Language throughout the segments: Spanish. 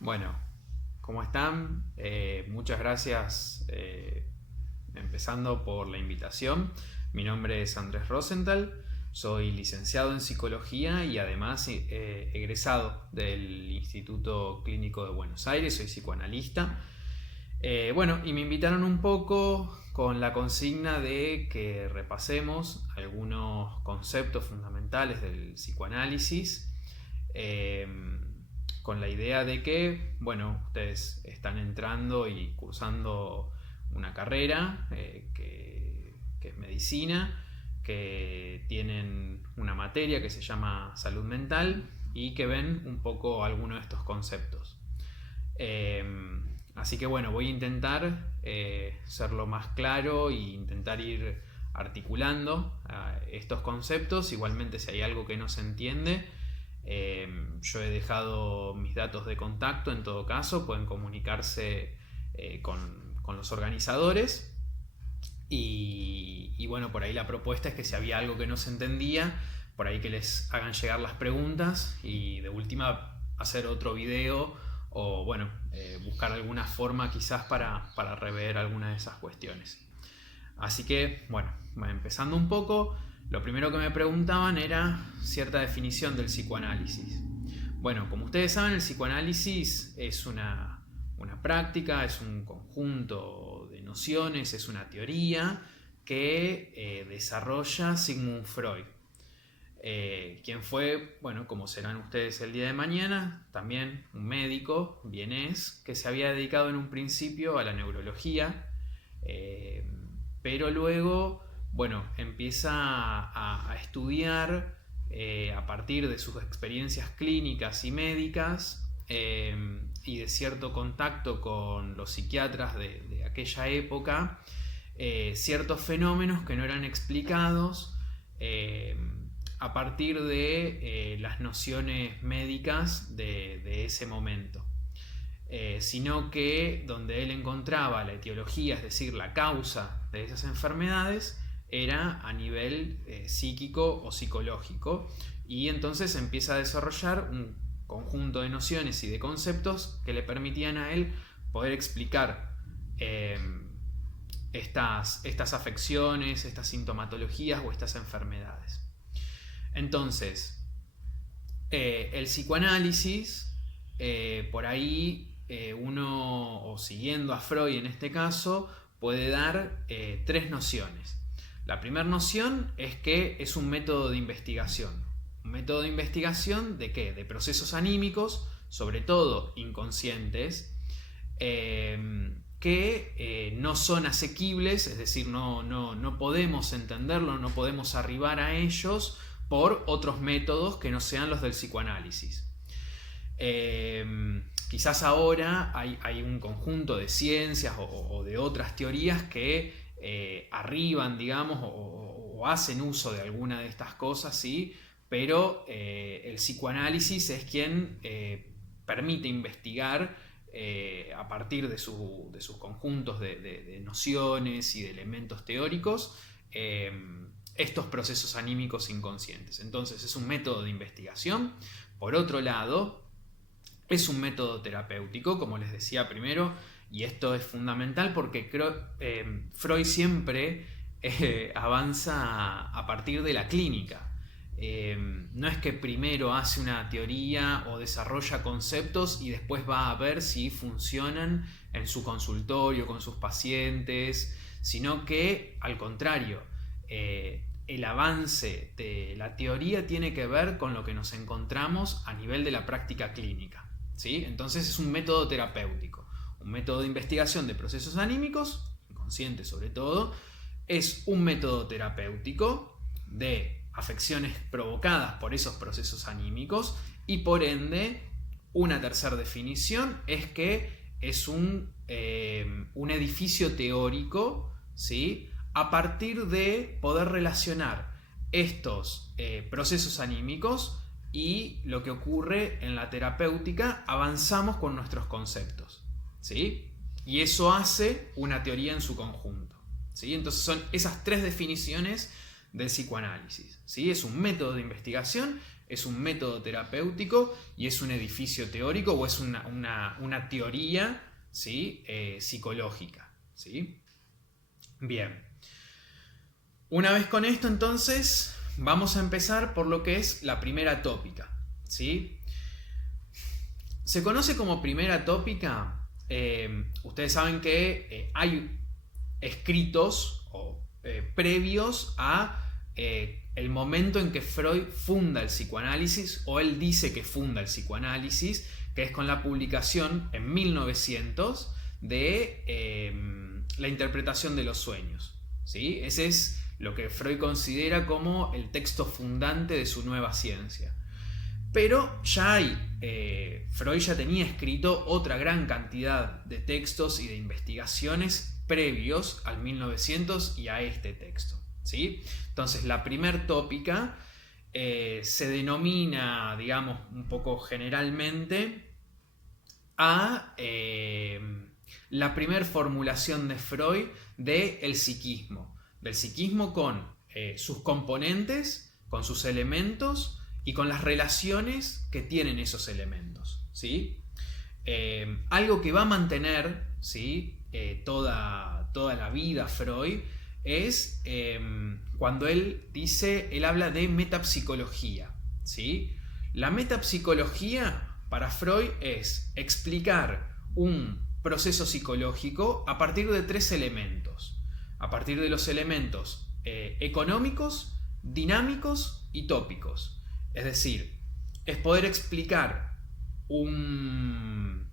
Bueno, ¿cómo están? Muchas gracias, empezando por la invitación. Mi nombre es Andrés Rosenthal, soy licenciado en psicología y además egresado del Instituto Clínico de Buenos Aires, soy psicoanalista. Bueno, y me invitaron un poco con la consigna de que repasemos algunos conceptos fundamentales del psicoanálisis, eh, con la idea de que, bueno, ustedes están entrando y cursando una carrera que es medicina, que tienen una materia que se llama salud mental y que ven un poco algunos de estos conceptos. Eh, Así que bueno, voy a intentar ser lo más claro e intentar ir articulando estos conceptos. Igualmente, si hay algo que no se entiende, yo he dejado mis datos de contacto. En todo caso, pueden comunicarse con los organizadores. Y bueno, por ahí la propuesta es que si había algo que no se entendía, por ahí que les hagan llegar las preguntas y de última hacer otro video o bueno, buscar alguna forma quizás para rever alguna de esas cuestiones. Así que, bueno, empezando un poco, lo primero que me preguntaban era cierta definición del psicoanálisis. Bueno, como ustedes saben, el psicoanálisis es una práctica, es un conjunto de nociones, es una teoría que desarrolla Sigmund Freud. Quien fue, bueno, como serán ustedes el día de mañana, también un médico vienés que se había dedicado en un principio a la neurología, eh, pero luego, bueno, empieza a estudiar a partir de sus experiencias clínicas y médicas, y de cierto contacto con los psiquiatras de aquella época, ciertos fenómenos que no eran explicados a partir de las nociones médicas de ese momento. Sino que donde él encontraba la etiología, es decir, la causa de esas enfermedades, era a nivel psíquico o psicológico, y entonces empieza a desarrollar un conjunto de nociones y de conceptos que le permitían a él poder explicar eh, estas afecciones, estas sintomatologías o estas enfermedades. Entonces, el psicoanálisis, por ahí uno, o siguiendo a Freud en este caso, puede dar tres nociones. La primera noción es que es un método de investigación. ¿Un método de investigación de qué? De procesos anímicos, sobre todo inconscientes, que no son asequibles, es decir, no podemos entenderlo, no podemos arribar a ellos por otros métodos que no sean los del psicoanálisis. Quizás ahora hay un conjunto de ciencias o de otras teorías que arriban, digamos, o hacen uso de alguna de estas cosas, ¿sí? Pero el psicoanálisis es quien permite investigar a partir de sus conjuntos de nociones y de elementos teóricos estos procesos anímicos inconscientes. Entonces es un método de investigación. Por otro lado, es un método terapéutico, como les decía primero, y esto es fundamental porque Freud siempre avanza a partir de la clínica. No es que primero hace una teoría o desarrolla conceptos y después va a ver si funcionan en su consultorio con sus pacientes, sino que al contrario, el avance de la teoría tiene que ver con lo que nos encontramos a nivel de la práctica clínica, ¿sí? Entonces es un método terapéutico, un método de investigación de procesos anímicos, inconscientes sobre todo, es un método terapéutico de afecciones provocadas por esos procesos anímicos, y por ende una tercera definición es que es un edificio teórico, ¿sí? A partir de poder relacionar estos procesos anímicos y lo que ocurre en la terapéutica, avanzamos con nuestros conceptos, ¿sí? Y eso hace una teoría en su conjunto, ¿sí? Entonces son esas tres definiciones del psicoanálisis, ¿sí? Es un método de investigación, es un método terapéutico y es un edificio teórico o es una teoría, ¿sí? Psicológica, ¿sí? Bien. Una vez con esto, entonces, vamos a empezar por lo que es la primera tópica, ¿sí? Se conoce como primera tópica, ustedes saben que hay escritos previos a el momento en que Freud funda el psicoanálisis, o él dice que funda el psicoanálisis, que es con la publicación en 1900 de la interpretación de los sueños, ¿sí? Ese es lo que Freud considera como el texto fundante de su nueva ciencia. Pero ya Freud ya tenía escrito otra gran cantidad de textos y de investigaciones previos al 1900 y a este texto, ¿sí? Entonces la primer tópica se denomina, digamos, un poco generalmente a la primer formulación de Freud del psiquismo con sus componentes, con sus elementos y con las relaciones que tienen esos elementos, ¿sí? Algo que va a mantener, ¿sí? toda la vida Freud es cuando él habla de metapsicología, ¿sí? La metapsicología para Freud es explicar un proceso psicológico a partir de tres elementos. A partir de los elementos económicos, dinámicos y tópicos. Es decir, es poder explicar un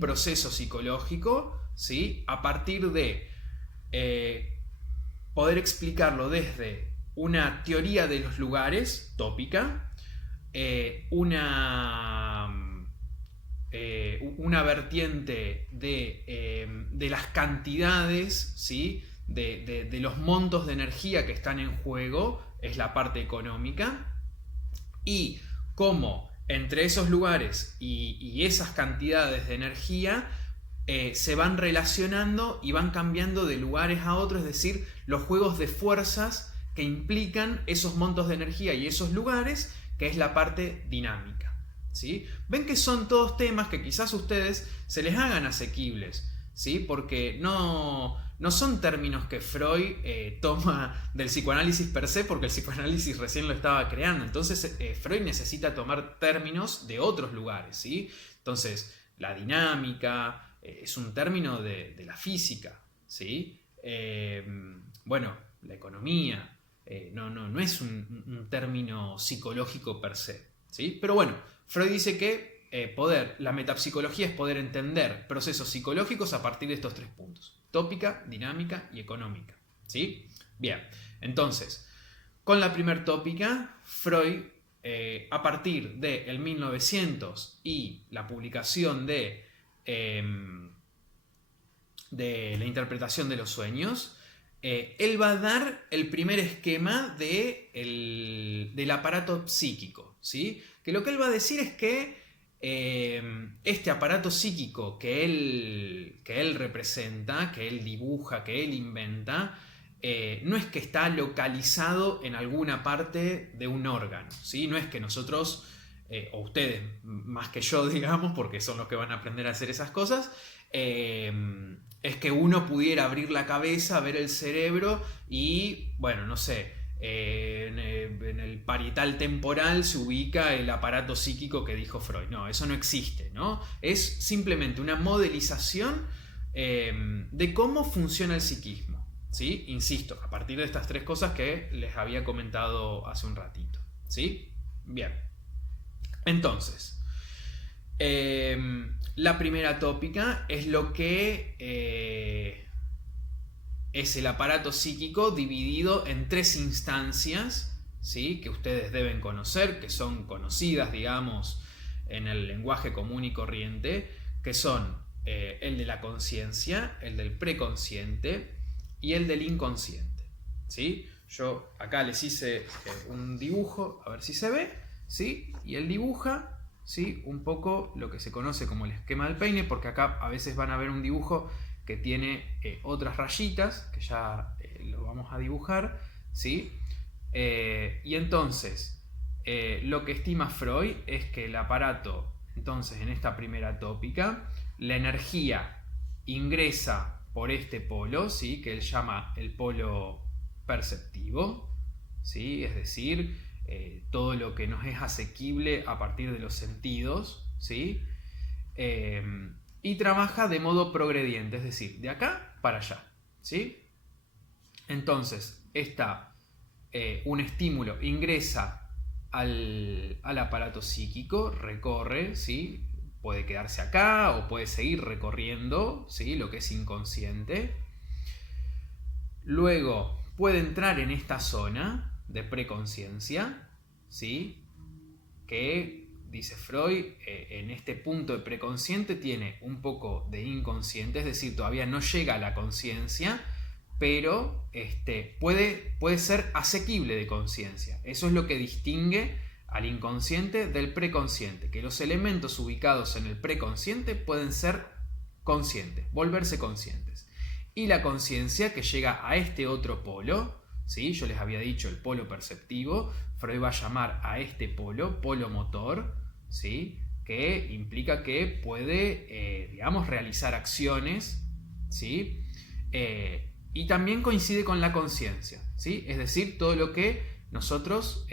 proceso psicológico, ¿sí? A partir de poder explicarlo desde una teoría de los lugares, tópica, una vertiente de las cantidades, ¿sí? De los montos de energía que están en juego, es la parte económica, y cómo entre esos lugares y esas cantidades de energía se van relacionando y van cambiando de lugares a otros, es decir, los juegos de fuerzas que implican esos montos de energía y esos lugares, que es la parte dinámica, ¿sí? Ven que son todos temas que quizás a ustedes se les hagan asequibles, ¿sí? Porque no son términos que Freud toma del psicoanálisis per se, porque el psicoanálisis recién lo estaba creando. Entonces Freud necesita tomar términos de otros lugares, ¿sí? Entonces la dinámica es un término de la física, ¿sí? Bueno, la economía no es un término psicológico per se, ¿sí? Pero bueno, Freud dice que la metapsicología es poder entender procesos psicológicos a partir de estos tres puntos: tópica, dinámica y económica, ¿sí? Bien, entonces, con la primer tópica, Freud, a partir del 1900 y la publicación de la interpretación de los sueños, él va a dar el primer esquema del aparato psíquico, ¿sí? Que lo que él va a decir es que este aparato psíquico que él representa, que él dibuja, que él inventa, no es que está localizado en alguna parte de un órgano, ¿sí? No es que nosotros, o ustedes más que yo, digamos, porque son los que van a aprender a hacer esas cosas, es que uno pudiera abrir la cabeza, ver el cerebro y, bueno, no sé, en el parietal temporal se ubica el aparato psíquico que dijo Freud. No, eso no existe, ¿no? Es simplemente una modelización de cómo funciona el psiquismo, ¿sí? Insisto, a partir de estas tres cosas que les había comentado hace un ratito, ¿sí? Bien. Entonces, la primera tópica es lo que es el aparato psíquico dividido en tres instancias, ¿sí? Que ustedes deben conocer, que son conocidas, digamos, en el lenguaje común y corriente, que son el de la conciencia, el del preconsciente y el del inconsciente, ¿sí? Yo acá les hice un dibujo, a ver si se ve, ¿sí? Y él dibuja, ¿sí? Un poco lo que se conoce como el esquema del peine, porque acá a veces van a ver un dibujo que tiene otras rayitas, que ya lo vamos a dibujar, ¿sí? Y entonces, lo que estima Freud es que el aparato, entonces en esta primera tópica, la energía ingresa por este polo, ¿sí? Que él llama el polo perceptivo, ¿sí? Es decir, todo lo que nos es asequible a partir de los sentidos, ¿sí? Y trabaja de modo progrediente, es decir, de acá para allá, ¿sí? Entonces, un estímulo ingresa al aparato psíquico, recorre, ¿sí? Puede quedarse acá o puede seguir recorriendo, ¿sí? Lo que es inconsciente. Luego puede entrar en esta zona de preconciencia, ¿sí? Que, dice Freud, en este punto de preconsciente tiene un poco de inconsciente, es decir, todavía no llega a la conciencia, pero puede ser asequible de conciencia. Eso es lo que distingue al inconsciente del preconsciente, que los elementos ubicados en el preconsciente pueden ser conscientes, volverse conscientes. Y la conciencia que llega a este otro polo, ¿sí? Yo les había dicho el polo perceptivo, Freud va a llamar a este polo motor, ¿sí? Que implica que puede, realizar acciones, ¿sí? Y también coincide con la conciencia, ¿sí? Es decir, todo lo que nosotros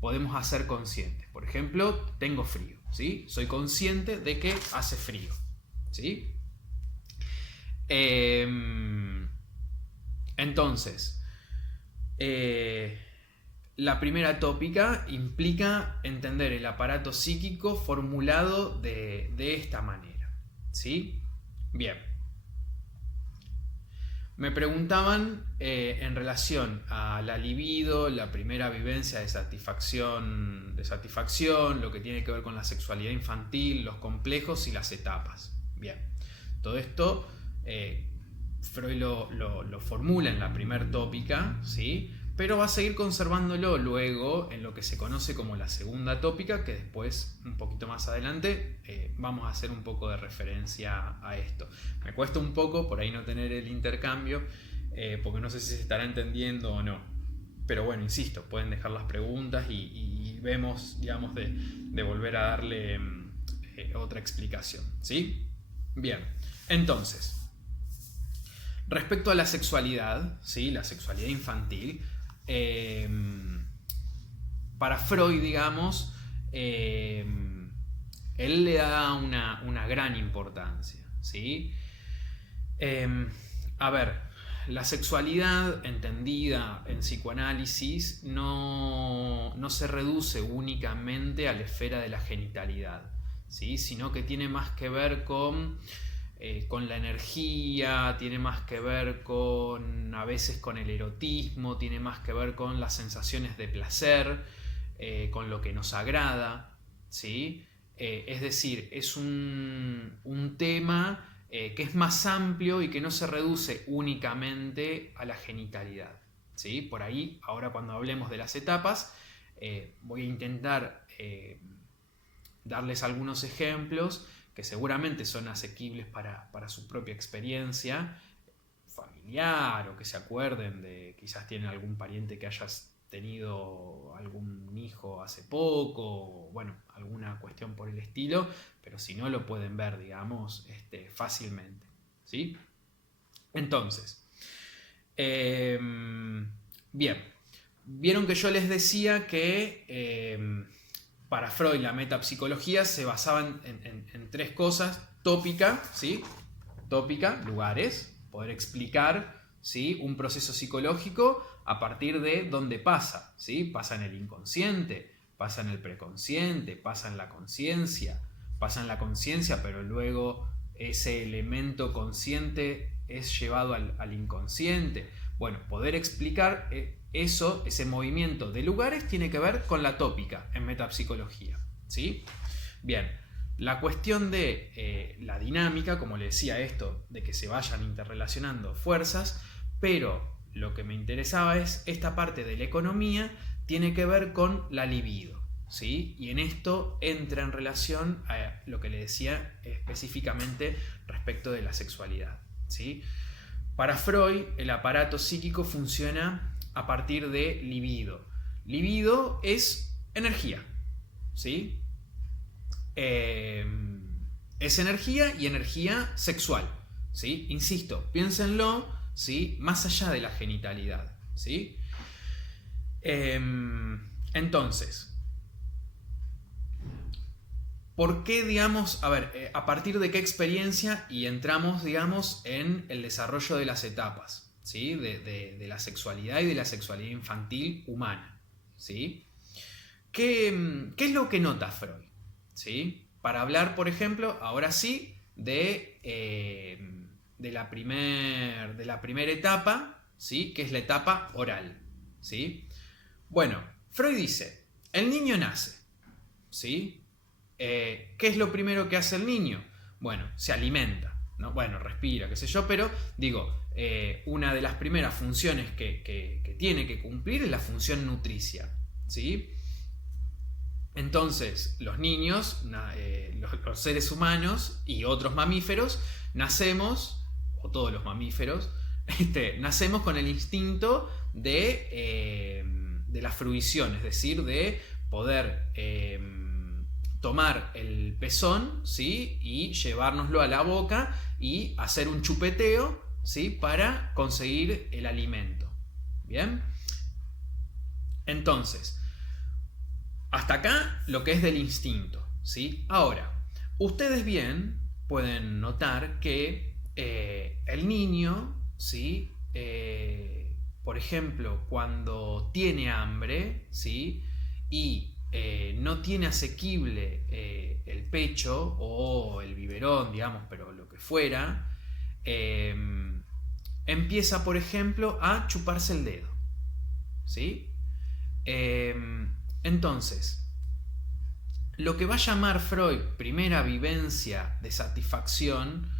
podemos hacer conscientes. Por ejemplo, tengo frío, ¿sí? Soy consciente de que hace frío, ¿sí? Entonces, la primera tópica implica entender el aparato psíquico formulado de esta manera, ¿sí? Bien. Me preguntaban en relación a la libido, la primera vivencia de satisfacción, lo que tiene que ver con la sexualidad infantil, los complejos y las etapas. Bien, todo esto Freud lo formula en la primera tópica, ¿sí? Pero va a seguir conservándolo luego en lo que se conoce como la segunda tópica, que después, un poquito más adelante, vamos a hacer un poco de referencia a esto. Me cuesta un poco por ahí no tener el intercambio, porque no sé si se estará entendiendo o no. Pero bueno, insisto, pueden dejar las preguntas y vemos, digamos, de volver a darle otra explicación, ¿sí? Bien, entonces, respecto a la sexualidad, ¿sí? La sexualidad infantil, para Freud, digamos, él le da una gran importancia, ¿sí? A ver, la sexualidad entendida en psicoanálisis no se reduce únicamente a la esfera de la genitalidad, ¿sí? Sino que tiene más que ver con la energía, tiene más que ver a veces con el erotismo, tiene más que ver con las sensaciones de placer, con lo que nos agrada, ¿sí? Es decir, es un tema que es más amplio y que no se reduce únicamente a la genitalidad, ¿sí? Por ahí, ahora cuando hablemos de las etapas, voy a intentar darles algunos ejemplos que seguramente son asequibles para su propia experiencia familiar, o que se acuerden de quizás tienen algún pariente que hayas tenido algún hijo hace poco, o bueno, alguna cuestión por el estilo, pero si no lo pueden ver, digamos, fácilmente, ¿sí? Entonces, bien, vieron que yo les decía que para Freud la metapsicología se basaba en tres cosas: tópica, ¿sí? Tópica, lugares, poder explicar, ¿sí? Un proceso psicológico a partir de dónde pasa, ¿sí? Pasa en el inconsciente, pasa en el preconsciente, pasa en la conciencia, pero luego ese elemento consciente es llevado al inconsciente. Bueno, poder explicar eso, ese movimiento de lugares, tiene que ver con la tópica en metapsicología, ¿sí? Bien, la cuestión de la dinámica, como le decía, esto de que se vayan interrelacionando fuerzas, pero lo que me interesaba es esta parte de la economía, tiene que ver con la libido, ¿sí? Y en esto entra en relación a lo que le decía específicamente respecto de la sexualidad, ¿sí? Para Freud, el aparato psíquico funciona a partir de libido. Libido es energía, ¿sí? Es energía y energía sexual, ¿sí? Insisto, piénsenlo, ¿sí? Más allá de la genitalidad, ¿sí? Entonces, ¿por qué, digamos, a partir de qué experiencia y entramos, digamos, en el desarrollo de las etapas, ¿sí? De la sexualidad y de la sexualidad infantil humana, ¿sí? ¿Qué es lo que nota Freud? ¿Sí? Para hablar, por ejemplo, ahora sí, de la primera etapa, ¿sí? Que es la etapa oral, ¿sí? Bueno, Freud dice, el niño nace, ¿sí? ¿Qué es lo primero que hace el niño? Bueno, se alimenta, ¿no? Bueno, respira, qué sé yo, pero digo, una de las primeras funciones que tiene que cumplir es la función nutricia, ¿sí? Entonces, los niños, los seres humanos y otros mamíferos, nacemos, o todos los mamíferos, nacemos con el instinto de la fruición, es decir, de poder tomar el pezón, ¿sí? Y llevárnoslo a la boca y hacer un chupeteo, ¿sí? Para conseguir el alimento. ¿Bien? Entonces, hasta acá lo que es del instinto, ¿sí? Ahora, ustedes bien pueden notar que el niño, ¿sí? Por ejemplo, cuando tiene hambre, ¿sí? Y no tiene asequible el pecho o el biberón, digamos, pero lo que fuera, empieza, por ejemplo, a chuparse el dedo, ¿sí? Entonces, lo que va a llamar Freud primera vivencia de satisfacción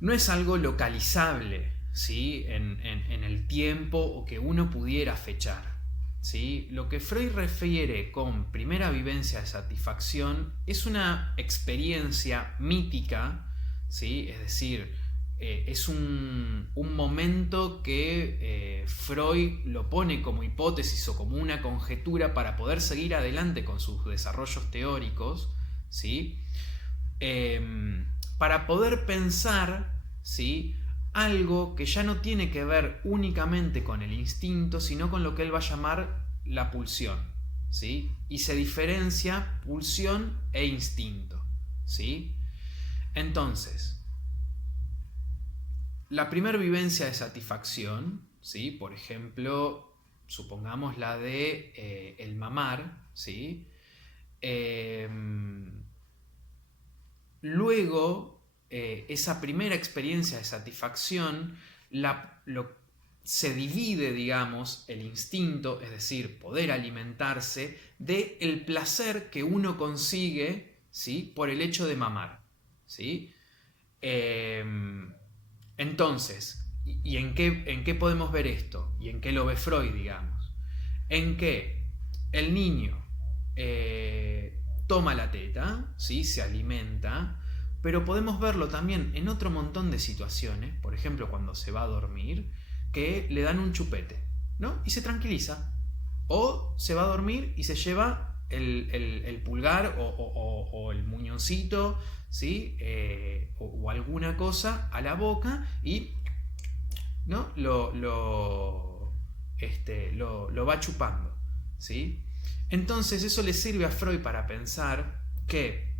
no es algo localizable, ¿sí? en el tiempo o que uno pudiera fechar, ¿sí? Lo que Freud refiere con primera vivencia de satisfacción es una experiencia mítica, ¿sí? Es decir, es un momento que Freud lo pone como hipótesis o como una conjetura para poder seguir adelante con sus desarrollos teóricos, ¿sí? Para poder pensar, ¿sí? Algo que ya no tiene que ver únicamente con el instinto, sino con lo que él va a llamar la pulsión, ¿sí? Y se diferencia pulsión e instinto, ¿sí? Entonces, la primera vivencia de satisfacción, ¿sí? Por ejemplo, supongamos la de el mamar, ¿sí? Luego, esa primera experiencia de satisfacción se divide, digamos, el instinto, es decir, poder alimentarse, del placer que uno consigue, ¿sí? Por el hecho de mamar, ¿sí? Entonces, ¿y en qué podemos ver esto? ¿Y en qué lo ve Freud, digamos? En que el niño toma la teta, ¿sí? Se alimenta, pero podemos verlo también en otro montón de situaciones, por ejemplo, cuando se va a dormir, que le dan un chupete, ¿no? Y se tranquiliza. O se va a dormir y se lleva el pulgar o el muñoncito, ¿sí? O alguna cosa a la boca y, ¿no? lo va chupando, ¿sí? Entonces eso le sirve a Freud para pensar que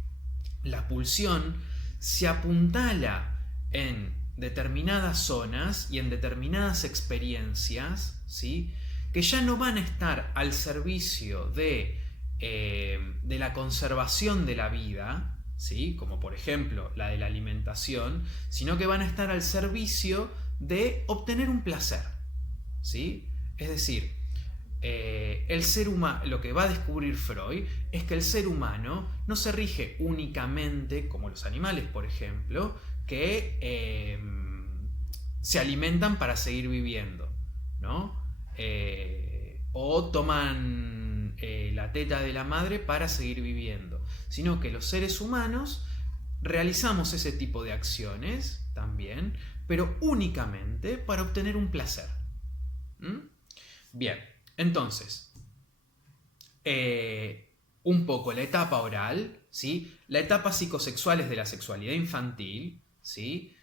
la pulsión se apuntala en determinadas zonas y en determinadas experiencias, ¿sí? Que ya no van a estar al servicio de la conservación de la vida, ¿sí? Como por ejemplo la de la alimentación, sino que van a estar al servicio de obtener un placer, ¿sí? Es decir, el ser humano, lo que va a descubrir Freud es que el ser humano no se rige únicamente como los animales, por ejemplo, que se alimentan para seguir viviendo, ¿no? O toman la teta de la madre para seguir viviendo, sino que los seres humanos realizamos ese tipo de acciones también, pero únicamente para obtener un placer. ¿Mm? Bien, entonces, un poco la etapa oral, ¿sí? La etapa psicosexual es de la sexualidad infantil, ¿sí?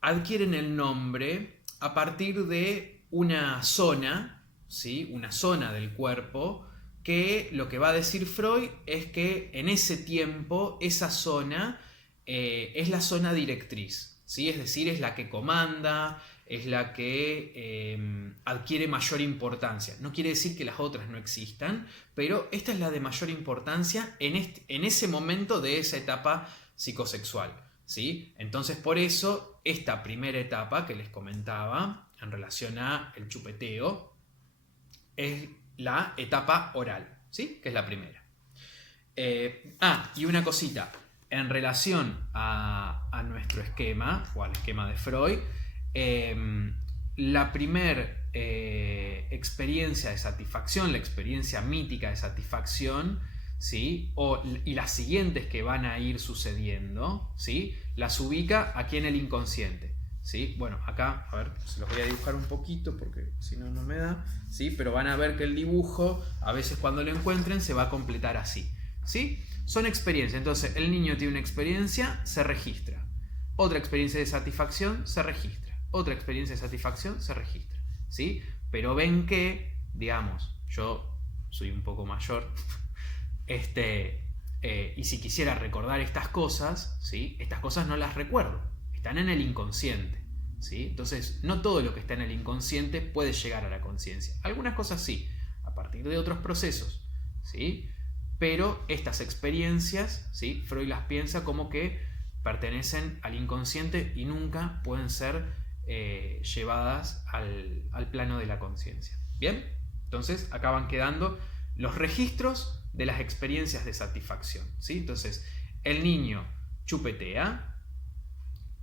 Adquieren el nombre a partir de una zona, ¿sí? Una zona del cuerpo que lo que va a decir Freud es que en ese tiempo esa zona es la zona directriz, ¿sí? Es decir, es la que comanda, es la que adquiere mayor importancia. No quiere decir que las otras no existan, pero esta es la de mayor importancia en ese momento de esa etapa psicosexual, ¿sí? Entonces, por eso, esta primera etapa que les comentaba en relación a el chupeteo es la etapa oral, ¿sí? Que es la primera. Y una cosita, en relación a nuestro esquema, o al esquema de Freud, la primer experiencia de satisfacción, la experiencia mítica de satisfacción, ¿sí? Y las siguientes que van a ir sucediendo, ¿sí? Las ubica aquí en el inconsciente, ¿sí? Bueno, acá, a ver, se los voy a dibujar un poquito porque si no, no me da, ¿sí? Pero van a ver que el dibujo, a veces cuando lo encuentren, se va a completar así, ¿sí? Son experiencias, entonces el niño tiene una experiencia, se registra. Otra experiencia de satisfacción, se registra. Otra experiencia de satisfacción, se registra, ¿sí? Pero ven que, digamos, yo soy un poco mayor, y si quisiera recordar estas cosas, ¿sí? Estas cosas no las recuerdo, están en el inconsciente, ¿sí? Entonces, no todo lo que está en el inconsciente puede llegar a la conciencia. Algunas cosas sí, a partir de otros procesos, ¿sí? Pero estas experiencias, ¿sí? Freud las piensa como que pertenecen al inconsciente y nunca pueden ser llevadas al plano de la conciencia. ¿Bien? Entonces, acá van quedando los registros de las experiencias de satisfacción, ¿sí? Entonces, el niño chupetea,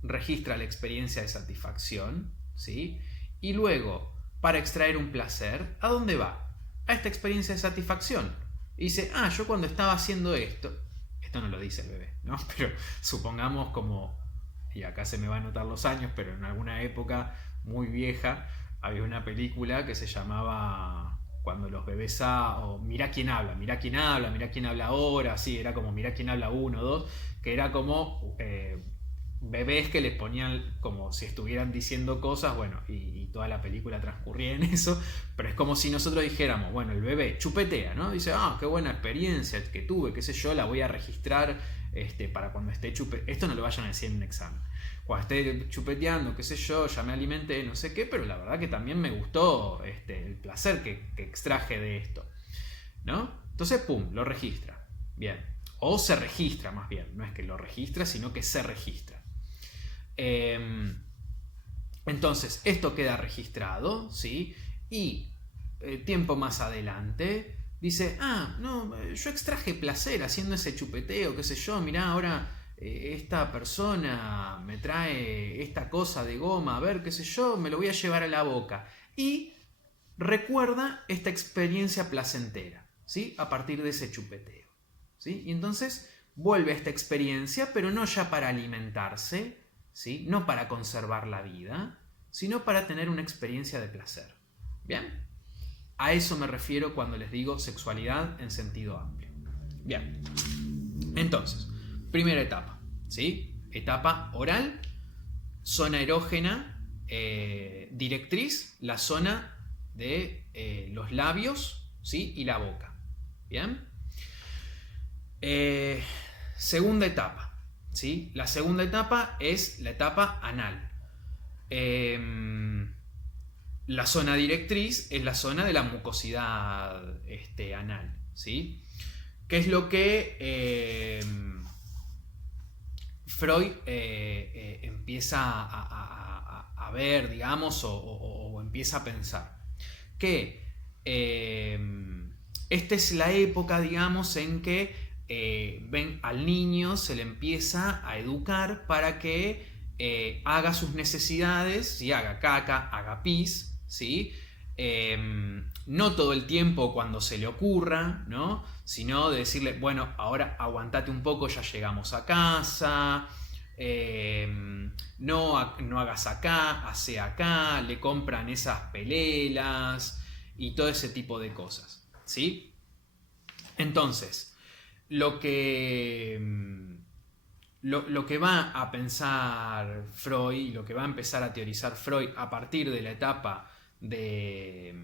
registra la experiencia de satisfacción, ¿sí? Y luego, para extraer un placer, ¿a dónde va? A esta experiencia de satisfacción. Y dice, yo cuando estaba haciendo esto no lo dice el bebé, ¿no? Pero supongamos como, y acá se me van a notar los años, pero en alguna época muy vieja había una película que se llamaba Cuando los bebés o Mirá quién habla, mirá quién habla, mirá quién habla ahora, sí, era como Mirá quién habla 1, 2, que era como bebés que les ponían como si estuvieran diciendo cosas, bueno, y toda la película transcurría en eso, pero es como si nosotros dijéramos, bueno, el bebé chupetea, ¿no? Dice, qué buena experiencia que tuve, qué sé yo, la voy a registrar para cuando esté chupeteando. Esto no lo vayan a decir en un examen. Cuando esté chupeteando, qué sé yo, ya me alimenté, no sé qué, pero la verdad que también me gustó el placer que extraje de esto, ¿no? Entonces, pum, lo registra. Bien. O se registra más bien, no es que lo registra, sino que se registra. Entonces, esto queda registrado, ¿sí? Y tiempo más adelante dice, no, yo extraje placer haciendo ese chupeteo, qué sé yo, mirá, ahora esta persona me trae esta cosa de goma, a ver, qué sé yo, me lo voy a llevar a la boca. Y recuerda esta experiencia placentera, ¿sí? A partir de ese chupeteo, ¿sí? Y entonces vuelve a esta experiencia, pero no ya para alimentarse, ¿sí? No para conservar la vida, sino para tener una experiencia de placer. ¿Bien? A eso me refiero cuando les digo sexualidad en sentido amplio. Bien. Entonces, primera etapa, ¿sí? Etapa oral, zona erógena, directriz, la zona de los labios, ¿sí? Y la boca. ¿Bien? Segunda etapa. ¿Sí? La segunda etapa es la etapa anal. La zona directriz es la zona de la mucosidad anal, ¿sí? ¿Qué es lo que Freud empieza a ver, digamos, o empieza a pensar? Que esta es la época, digamos, en que ven al niño, se le empieza a educar para que haga sus necesidades, ¿sí? Haga caca, haga pis, ¿sí? No todo el tiempo cuando se le ocurra, ¿no? Sino de decirle, bueno, ahora aguantate un poco, ya llegamos a casa, no hagas acá, hace acá, le compran esas pelelas, y todo ese tipo de cosas, ¿sí? Entonces, lo que va a pensar Freud, lo que va a empezar a teorizar Freud a partir de la etapa de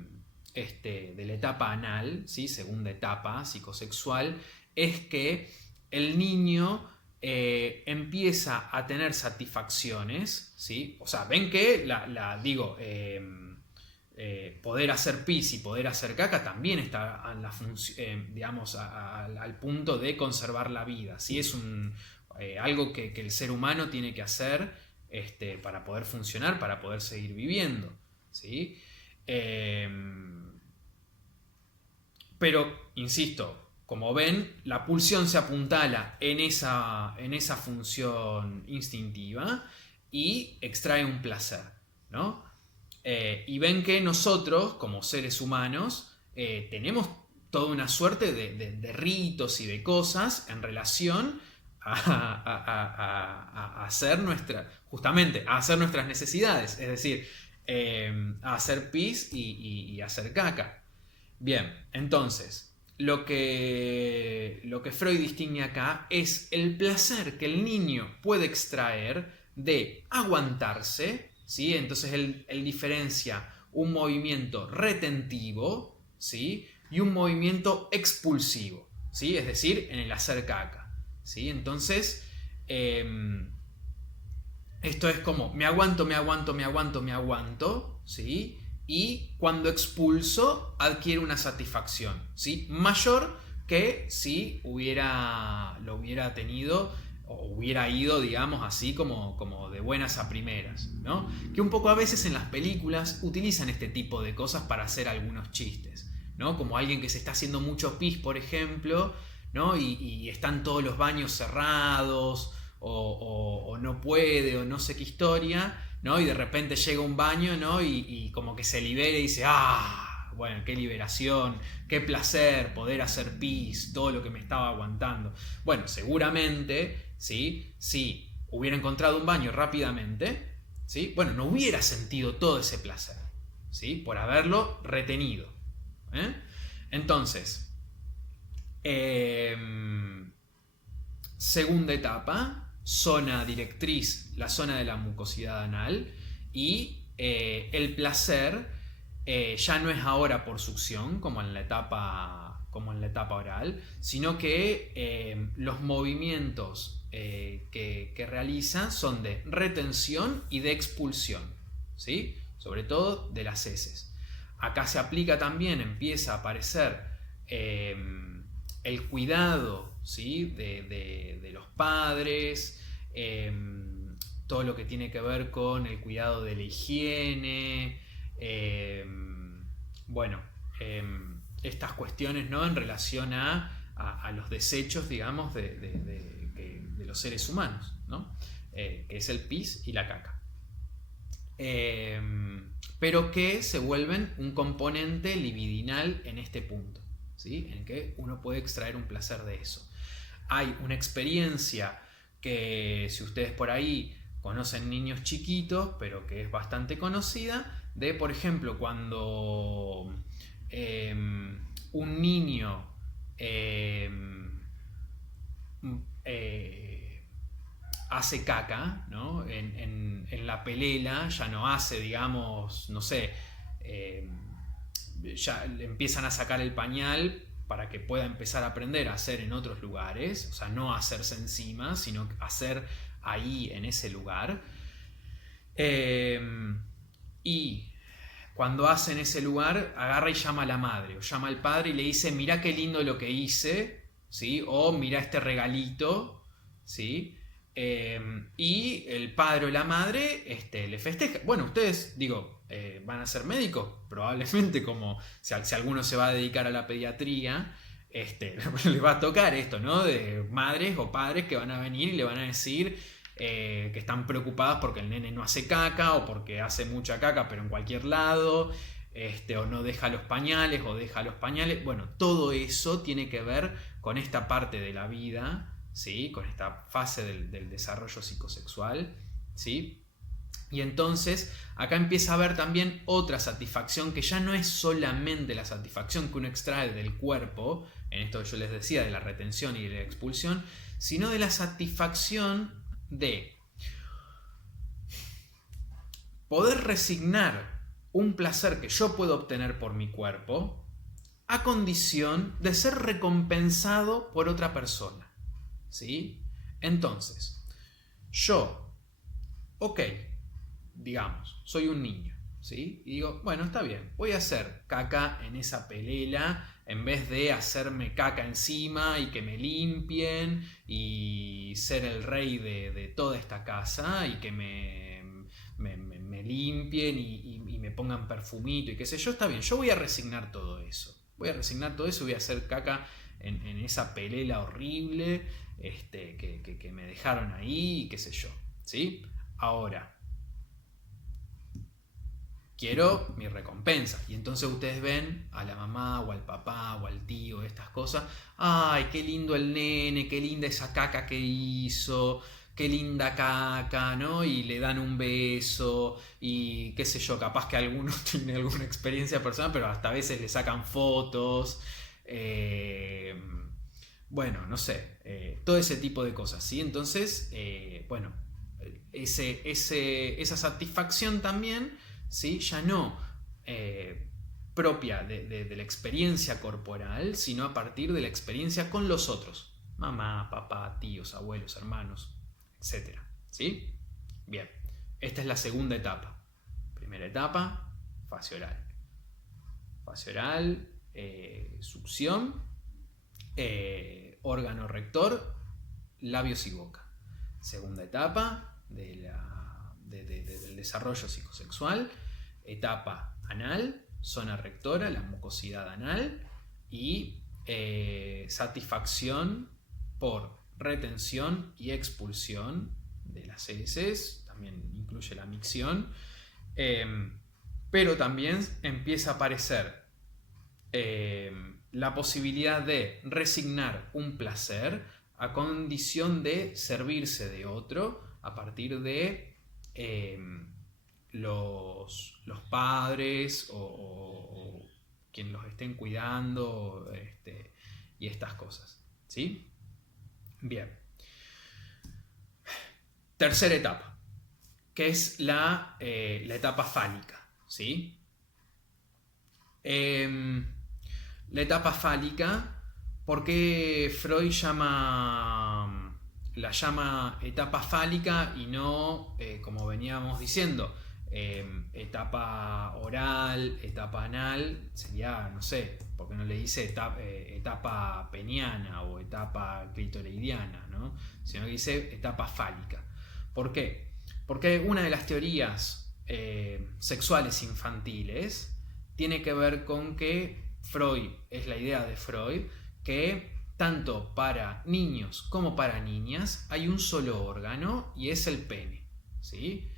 la etapa anal, ¿sí? Segunda etapa psicosexual, es que el niño empieza a tener satisfacciones, ¿sí? O sea, ven que poder hacer pis y poder hacer caca también está en la digamos, al punto de conservar la vida, ¿sí? Es algo que el ser humano tiene que hacer para poder funcionar, para poder seguir viviendo, ¿sí? Pero, insisto, como ven, la pulsión se apuntala en esa función instintiva y extrae un placer, ¿no? Y ven que nosotros, como seres humanos, tenemos toda una suerte de ritos y de cosas en relación a hacer justamente a hacer nuestras necesidades, es decir, a hacer pis y hacer caca. Bien, entonces, lo que Freud distingue acá es el placer que el niño puede extraer de aguantarse, ¿sí? Entonces él diferencia un movimiento retentivo, ¿sí? Y un movimiento expulsivo, ¿sí? Es decir, en el hacer caca, ¿sí? Entonces, esto es como me aguanto, ¿sí? Y cuando expulso adquiere una satisfacción, ¿sí? Mayor que si lo hubiera tenido o hubiera ido, digamos, así como de buenas a primeras, ¿no? Que un poco a veces en las películas utilizan este tipo de cosas para hacer algunos chistes, ¿no? Como alguien que se está haciendo mucho pis, por ejemplo, ¿no? Y están todos los baños cerrados o no puede o no sé qué historia, ¿no? Y de repente llega un baño, ¿no? Y como que se libera y dice, bueno, qué liberación, qué placer poder hacer pis, todo lo que me estaba aguantando. Bueno, seguramente, ¿sí? Si hubiera encontrado un baño rápidamente, ¿sí? Bueno, no hubiera sentido todo ese placer, ¿sí? Por haberlo retenido, ¿eh? Entonces, segunda etapa, zona directriz, la zona de la mucosidad anal, y el placer ya no es ahora por succión como en la etapa oral, sino que los movimientos que realiza son de retención y de expulsión, ¿sí? Sobre todo de las heces. Acá se aplica también, empieza a aparecer el cuidado, ¿sí? de los padres, todo lo que tiene que ver con el cuidado de la higiene, estas cuestiones, ¿no? En relación a los desechos, digamos, de los seres humanos, ¿no? Que es el pis y la caca. Pero que se vuelven un componente libidinal en este punto, ¿sí? En que uno puede extraer un placer de eso. Hay una experiencia que, si ustedes por ahí conocen niños chiquitos, pero que es bastante conocida, de, por ejemplo, cuando un niño hace caca, ¿no? En la pelela ya no hace, digamos, no sé, ya le empiezan a sacar el pañal para que pueda empezar a aprender a hacer en otros lugares, o sea, no hacerse encima, sino hacer ahí en ese lugar. Y cuando hace en ese lugar, agarra y llama a la madre o llama al padre y le dice, mirá qué lindo lo que hice, ¿sí? O mirá este regalito, ¿sí? Y el padre o la madre le festeja. Bueno, ustedes, digo, van a ser médicos, probablemente, como si alguno se va a dedicar a la pediatría, les va a tocar esto, ¿no? De madres o padres que van a venir y le van a decir que están preocupadas porque el nene no hace caca o porque hace mucha caca pero en cualquier lado, o no deja los pañales o deja los pañales. Bueno, todo eso tiene que ver con esta parte de la vida, ¿sí? Con esta fase del desarrollo psicosexual, ¿sí? Y entonces acá empieza a haber también otra satisfacción que ya no es solamente la satisfacción que uno extrae del cuerpo, en esto que yo les decía de la retención y de la expulsión, sino de la satisfacción de poder resignar un placer que yo puedo obtener por mi cuerpo a condición de ser recompensado por otra persona. ¿Sí? Entonces, yo, ok, digamos, soy un niño, ¿sí? Y digo, bueno, está bien, voy a hacer caca en esa pelela en vez de hacerme caca encima y que me limpien y ser el rey de toda esta casa y que me limpien y me pongan perfumito y qué sé yo, está bien, yo voy a resignar todo eso. Voy a resignar todo eso y voy a hacer caca en esa pelela horrible que me dejaron ahí y qué sé yo, ¿sí? Ahora, quiero mi recompensa. Y entonces ustedes ven a la mamá o al papá o al tío, estas cosas. Ay, qué lindo el nene, qué linda esa caca que hizo, qué linda caca, ¿no? Y le dan un beso y qué sé yo, capaz que alguno tiene alguna experiencia personal, pero hasta a veces le sacan fotos. Bueno, no sé, todo ese tipo de cosas, ¿sí? Entonces, bueno, esa satisfacción también, ¿sí? Ya no propia de la experiencia corporal, sino a partir de la experiencia con los otros, mamá, papá, tíos, abuelos, hermanos, etcétera, ¿sí? Bien, esta es la segunda etapa. Primera etapa, fase oral. Fase oral, succión, órgano rector, labios y boca. Segunda etapa del desarrollo psicosexual, etapa anal, zona rectora, la mucosidad anal y satisfacción por retención y expulsión de las heces, también incluye la micción, pero también empieza a aparecer la posibilidad de resignar un placer a condición de servirse de otro a partir de los padres o quien los estén cuidando y estas cosas, ¿sí? Bien. Tercera etapa, que es la etapa fálica, ¿sí? La etapa fálica, ¿por qué Freud la llama etapa fálica y no, como veníamos diciendo, etapa oral, etapa anal? Sería, no sé, ¿por qué no le dice etapa peniana o etapa clitoridiana, ¿no? Sino que dice etapa fálica. ¿Por qué? Porque una de las teorías sexuales infantiles tiene que ver con que Freud, es la idea de Freud, que tanto para niños como para niñas hay un solo órgano y es el pene, ¿sí?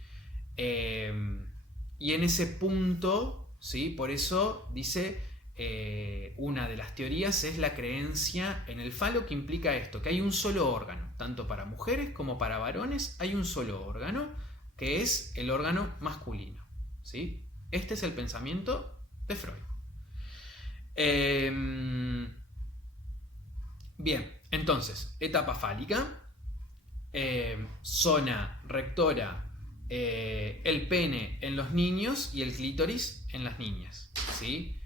Y en ese punto, ¿sí? Por eso dice, una de las teorías es la creencia en el falo, que implica esto, que hay un solo órgano, tanto para mujeres como para varones hay un solo órgano, que es el órgano masculino, ¿sí? Este es el pensamiento de Freud. Bien, entonces, etapa fálica, zona rectora, el pene en los niños y el clítoris en las niñas, ¿sí?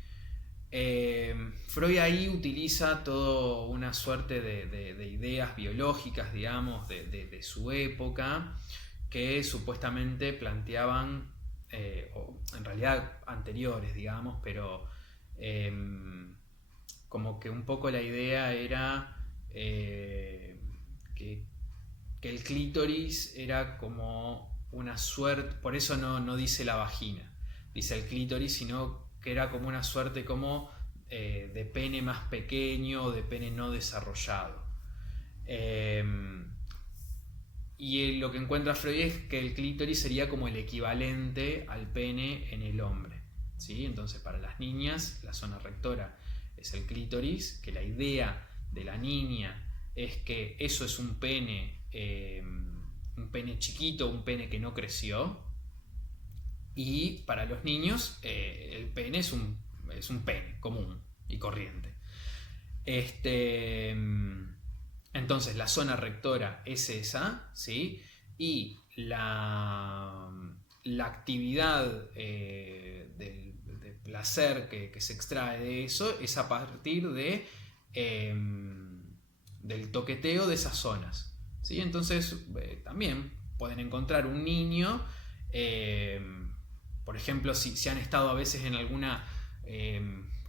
Freud ahí utiliza toda una suerte de ideas biológicas, digamos, de su época, que supuestamente planteaban, o en realidad anteriores, digamos, pero como que un poco la idea era que el clítoris era como una suerte, por eso no dice la vagina, dice el clítoris, sino que era como una suerte como de pene más pequeño, de pene no desarrollado. Y lo que encuentra Freud es que el clítoris sería como el equivalente al pene en el hombre, ¿sí? Entonces, para las niñas, la zona rectora es el clítoris, que la idea de la niña es que eso es un pene chiquito, un pene que no creció, Y para los niños el pene es un pene común y corriente. Entonces la zona rectora es esa, ¿sí? Y la actividad de placer que se extrae de eso es a partir del toqueteo de esas zonas, ¿sí? Entonces también pueden encontrar un niño, por ejemplo, si han estado a veces en alguna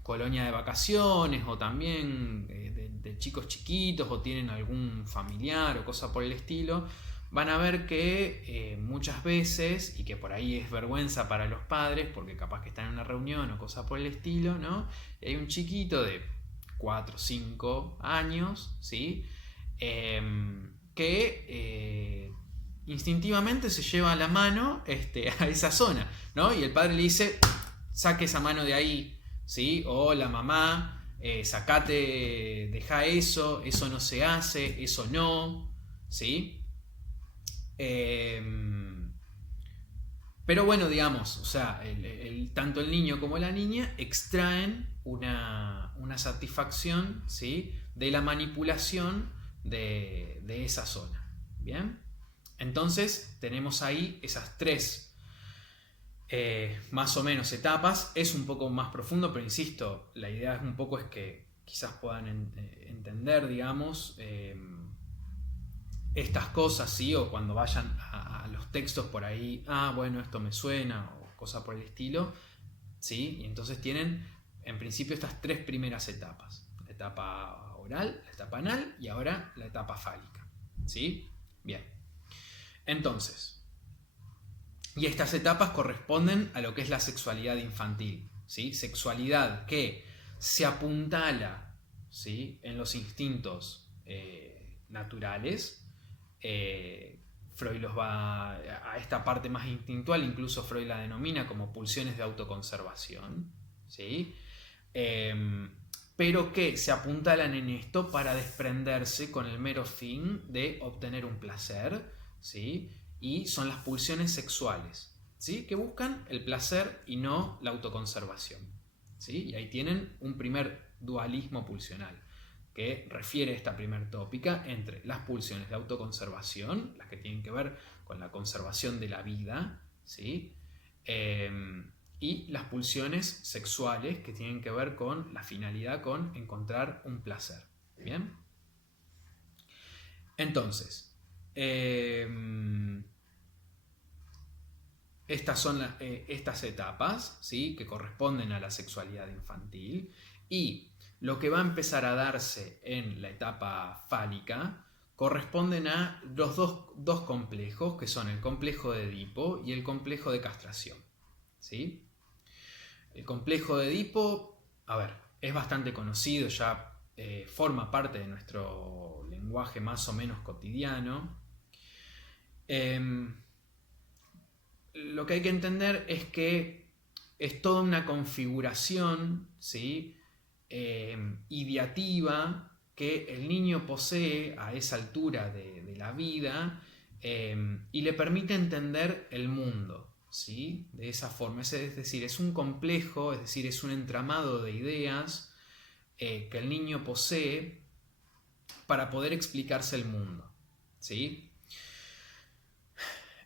colonia de vacaciones, o también de chicos chiquitos, o tienen algún familiar o cosa por el estilo, van a ver que muchas veces, y que por ahí es vergüenza para los padres, porque capaz que están en una reunión o cosa por el estilo, ¿no? Y hay un chiquito de 4 o 5 años, ¿sí? Que instintivamente se lleva la mano a esa zona, ¿no? Y el padre le dice, saque esa mano de ahí, ¿sí? O la mamá, sacate, deja eso no se hace, eso no, ¿sí? Pero bueno, digamos, o sea, tanto el niño como la niña extraen una satisfacción, ¿sí? De la manipulación de esa zona. ¿Bien? Entonces tenemos ahí esas tres más o menos etapas. Es un poco más profundo, pero insisto, la idea es un poco es que quizás puedan entender, digamos, estas cosas, ¿sí? O cuando vayan a los textos por ahí, bueno, esto me suena, o cosa por el estilo, ¿sí? Y entonces tienen, en principio, estas tres primeras etapas: la etapa oral, la etapa anal y ahora la etapa fálica, ¿sí? Bien. Entonces, y estas etapas corresponden a lo que es la sexualidad infantil, ¿sí? Sexualidad que se apuntala, ¿sí? En los instintos naturales. Freud los va a esta parte más instintual, incluso Freud la denomina como pulsiones de autoconservación, ¿sí? Pero que se apuntalan en esto para desprenderse con el mero fin de obtener un placer, ¿sí? Y son las pulsiones sexuales, ¿sí? Que buscan el placer y no la autoconservación, ¿sí? Y ahí tienen un primer dualismo pulsional que refiere esta primer tópica entre las pulsiones de autoconservación, las que tienen que ver con la conservación de la vida, ¿sí? Y las pulsiones sexuales que tienen que ver con la finalidad, con encontrar un placer. ¿Bien? Entonces, estas son estas etapas, ¿sí? Que corresponden a la sexualidad infantil, y lo que va a empezar a darse en la etapa fálica corresponden a los dos complejos, que son el complejo de Edipo y el complejo de castración, ¿sí? El complejo de Edipo, a ver, es bastante conocido, ya forma parte de nuestro lenguaje más o menos cotidiano. Lo que hay que entender es que es toda una configuración, ¿sí? Ideativa que el niño posee a esa altura de la vida, y le permite entender el mundo, ¿sí? De esa forma. Es decir, es un complejo, es decir, es un entramado de ideas que el niño posee para poder explicarse el mundo, ¿sí?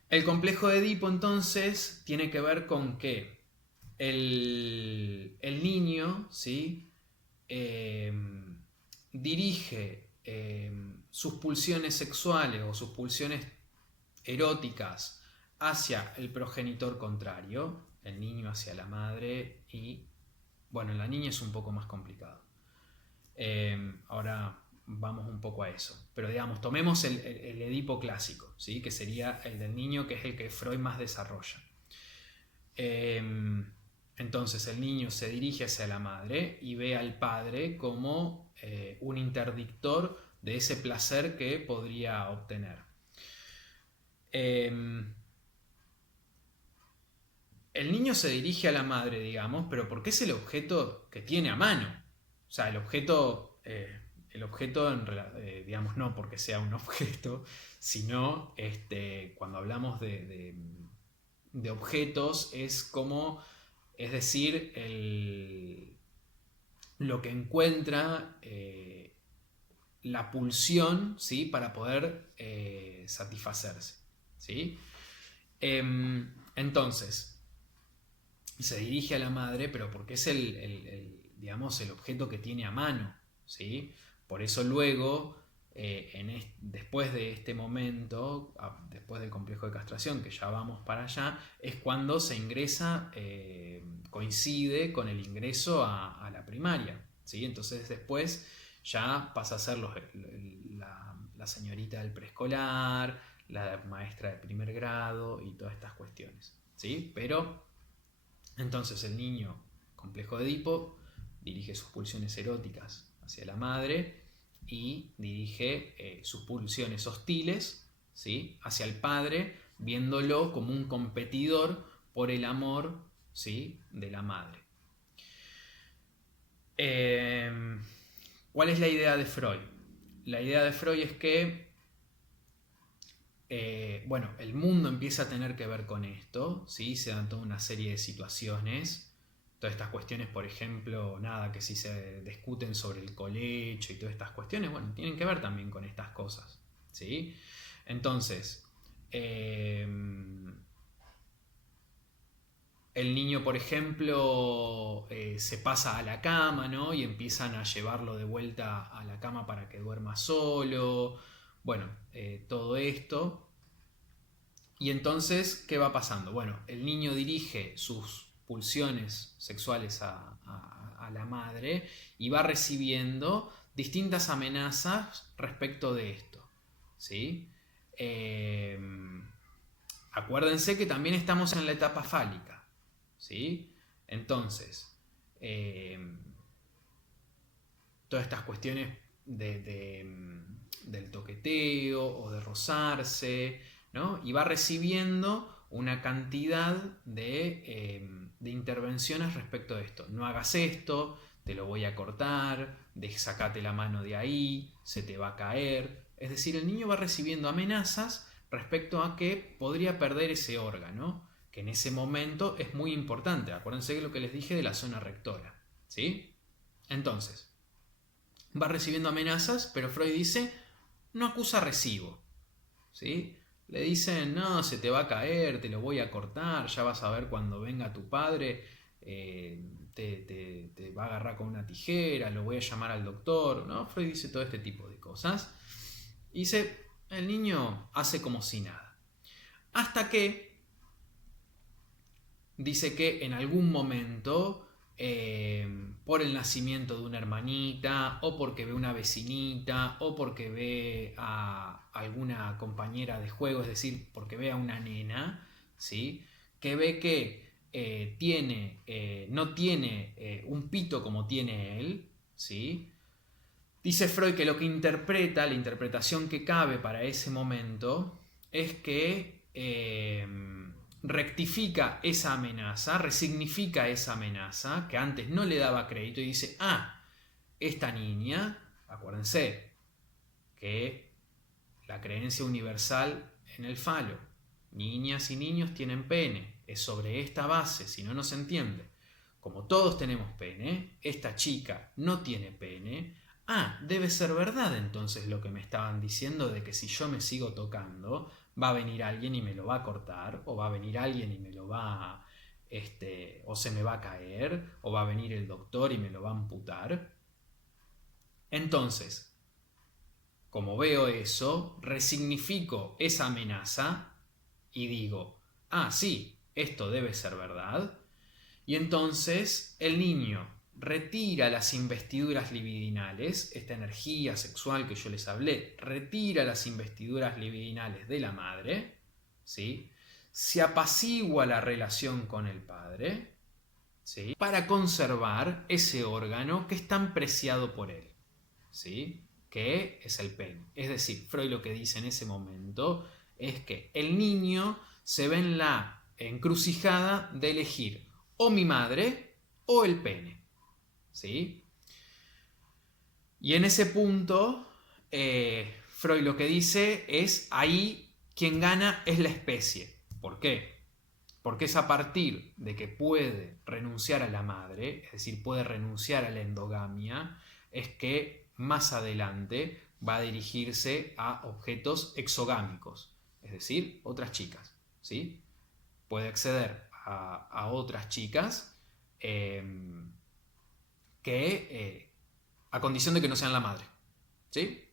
El complejo de Edipo entonces tiene que ver con que el niño, ¿sí? Dirige sus pulsiones sexuales o sus pulsiones eróticas hacia el progenitor contrario, el niño hacia la madre, y bueno, en la niña es un poco más complicado. Ahora vamos un poco a eso, pero digamos, tomemos el Edipo clásico, ¿sí? Que sería el del niño, que es el que Freud más desarrolla. Entonces el niño se dirige hacia la madre y ve al padre como un interdictor de ese placer que podría obtener. El niño se dirige a la madre, digamos, pero porque es el objeto que tiene a mano. O sea, el objeto, digamos, no porque sea un objeto, sino cuando hablamos de de objetos es decir, lo que encuentra la pulsión, ¿sí? Para poder satisfacerse, ¿sí? Entonces, se dirige a la madre, pero porque es digamos, el objeto que tiene a mano, ¿sí? Por eso luego, después de este momento, después del complejo de castración, que ya vamos para allá, es cuando se ingresa, coincide con el ingreso a la primaria, ¿sí? Entonces después ya pasa a ser la señorita del preescolar, la maestra de primer grado y todas estas cuestiones, ¿sí? Pero entonces el niño, complejo de Edipo, dirige sus pulsiones eróticas hacia la madre y dirige sus pulsiones hostiles, ¿sí? Hacia el padre, viéndolo como un competidor por el amor, ¿sí? De la madre. ¿Cuál es la idea de Freud? La idea de Freud es que el mundo empieza a tener que ver con esto, ¿sí? Se dan toda una serie de situaciones. Todas estas cuestiones, por ejemplo, que si se discuten sobre el colecho y todas estas cuestiones, bueno, tienen que ver también con estas cosas, ¿sí? Entonces, el niño, por ejemplo, se pasa a la cama, ¿no? Y empiezan a llevarlo de vuelta a la cama para que duerma solo. Bueno, todo esto. Y entonces, ¿qué va pasando? Bueno, el niño dirige sus pulsiones sexuales a la madre y va recibiendo distintas amenazas respecto de esto, ¿sí? Acuérdense que también estamos en la etapa fálica, ¿sí? Entonces, todas estas cuestiones del toqueteo o de rozarse, ¿no? Y va recibiendo una cantidad de intervenciones respecto de esto. No hagas esto, te lo voy a cortar, sacate la mano de ahí, se te va a caer. Es decir, el niño va recibiendo amenazas respecto a que podría perder ese órgano, que en ese momento es muy importante. Acuérdense que lo que les dije de la zona rectora, ¿sí? Entonces, va recibiendo amenazas, pero Freud dice, no acusa recibo, ¿sí? Le dicen, no, se te va a caer, te lo voy a cortar, ya vas a ver cuando venga tu padre, te va a agarrar con una tijera, lo voy a llamar al doctor, ¿no? Freud dice todo este tipo de cosas. Y dice, el niño hace como si nada. Hasta que dice que en algún momento, por el nacimiento de una hermanita, o porque ve una vecinita, o porque ve a alguna compañera de juego, es decir, porque ve a una nena, ¿sí? Que ve que no tiene un pito como tiene él, ¿sí? Dice Freud que lo que interpreta, la interpretación que cabe para ese momento, es que rectifica esa amenaza, resignifica esa amenaza, que antes no le daba crédito, y dice, esta niña, acuérdense, que la creencia universal en el falo, niñas y niños tienen pene, es sobre esta base, si no, no se entiende. Como todos tenemos pene, esta chica no tiene pene. Debe ser verdad entonces lo que me estaban diciendo de que si yo me sigo tocando, va a venir alguien y me lo va a cortar, o va a venir alguien y me lo va o se me va a caer, o va a venir el doctor y me lo va a amputar. Entonces, como veo eso, resignifico esa amenaza y digo, sí, esto debe ser verdad. Y entonces el niño retira las investiduras libidinales, esta energía sexual que yo les hablé, retira las investiduras libidinales de la madre, ¿sí? Se apacigua la relación con el padre, ¿sí? Para conservar ese órgano que es tan preciado por él, ¿sí? Que es el pene. Es decir, Freud lo que dice en ese momento es que el niño se ve en la encrucijada de elegir o mi madre o el pene, ¿sí? Y en ese punto, Freud lo que dice es, ahí quien gana es la especie. ¿Por qué? Porque es a partir de que puede renunciar a la madre, es decir, puede renunciar a la endogamia, es que más adelante va a dirigirse a objetos exogámicos, es decir, otras chicas, ¿sí? Puede acceder a otras chicas a condición de que no sean la madre, ¿sí?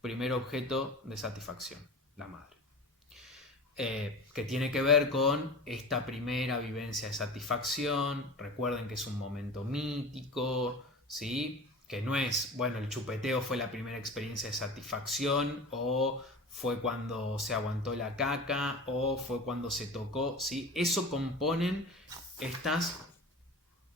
Primer objeto de satisfacción, la madre. Que tiene que ver con esta primera vivencia de satisfacción. Recuerden que es un momento mítico, ¿sí? Que no es, bueno, el chupeteo fue la primera experiencia de satisfacción, o fue cuando se aguantó la caca, o fue cuando se tocó, ¿sí? Eso componen estas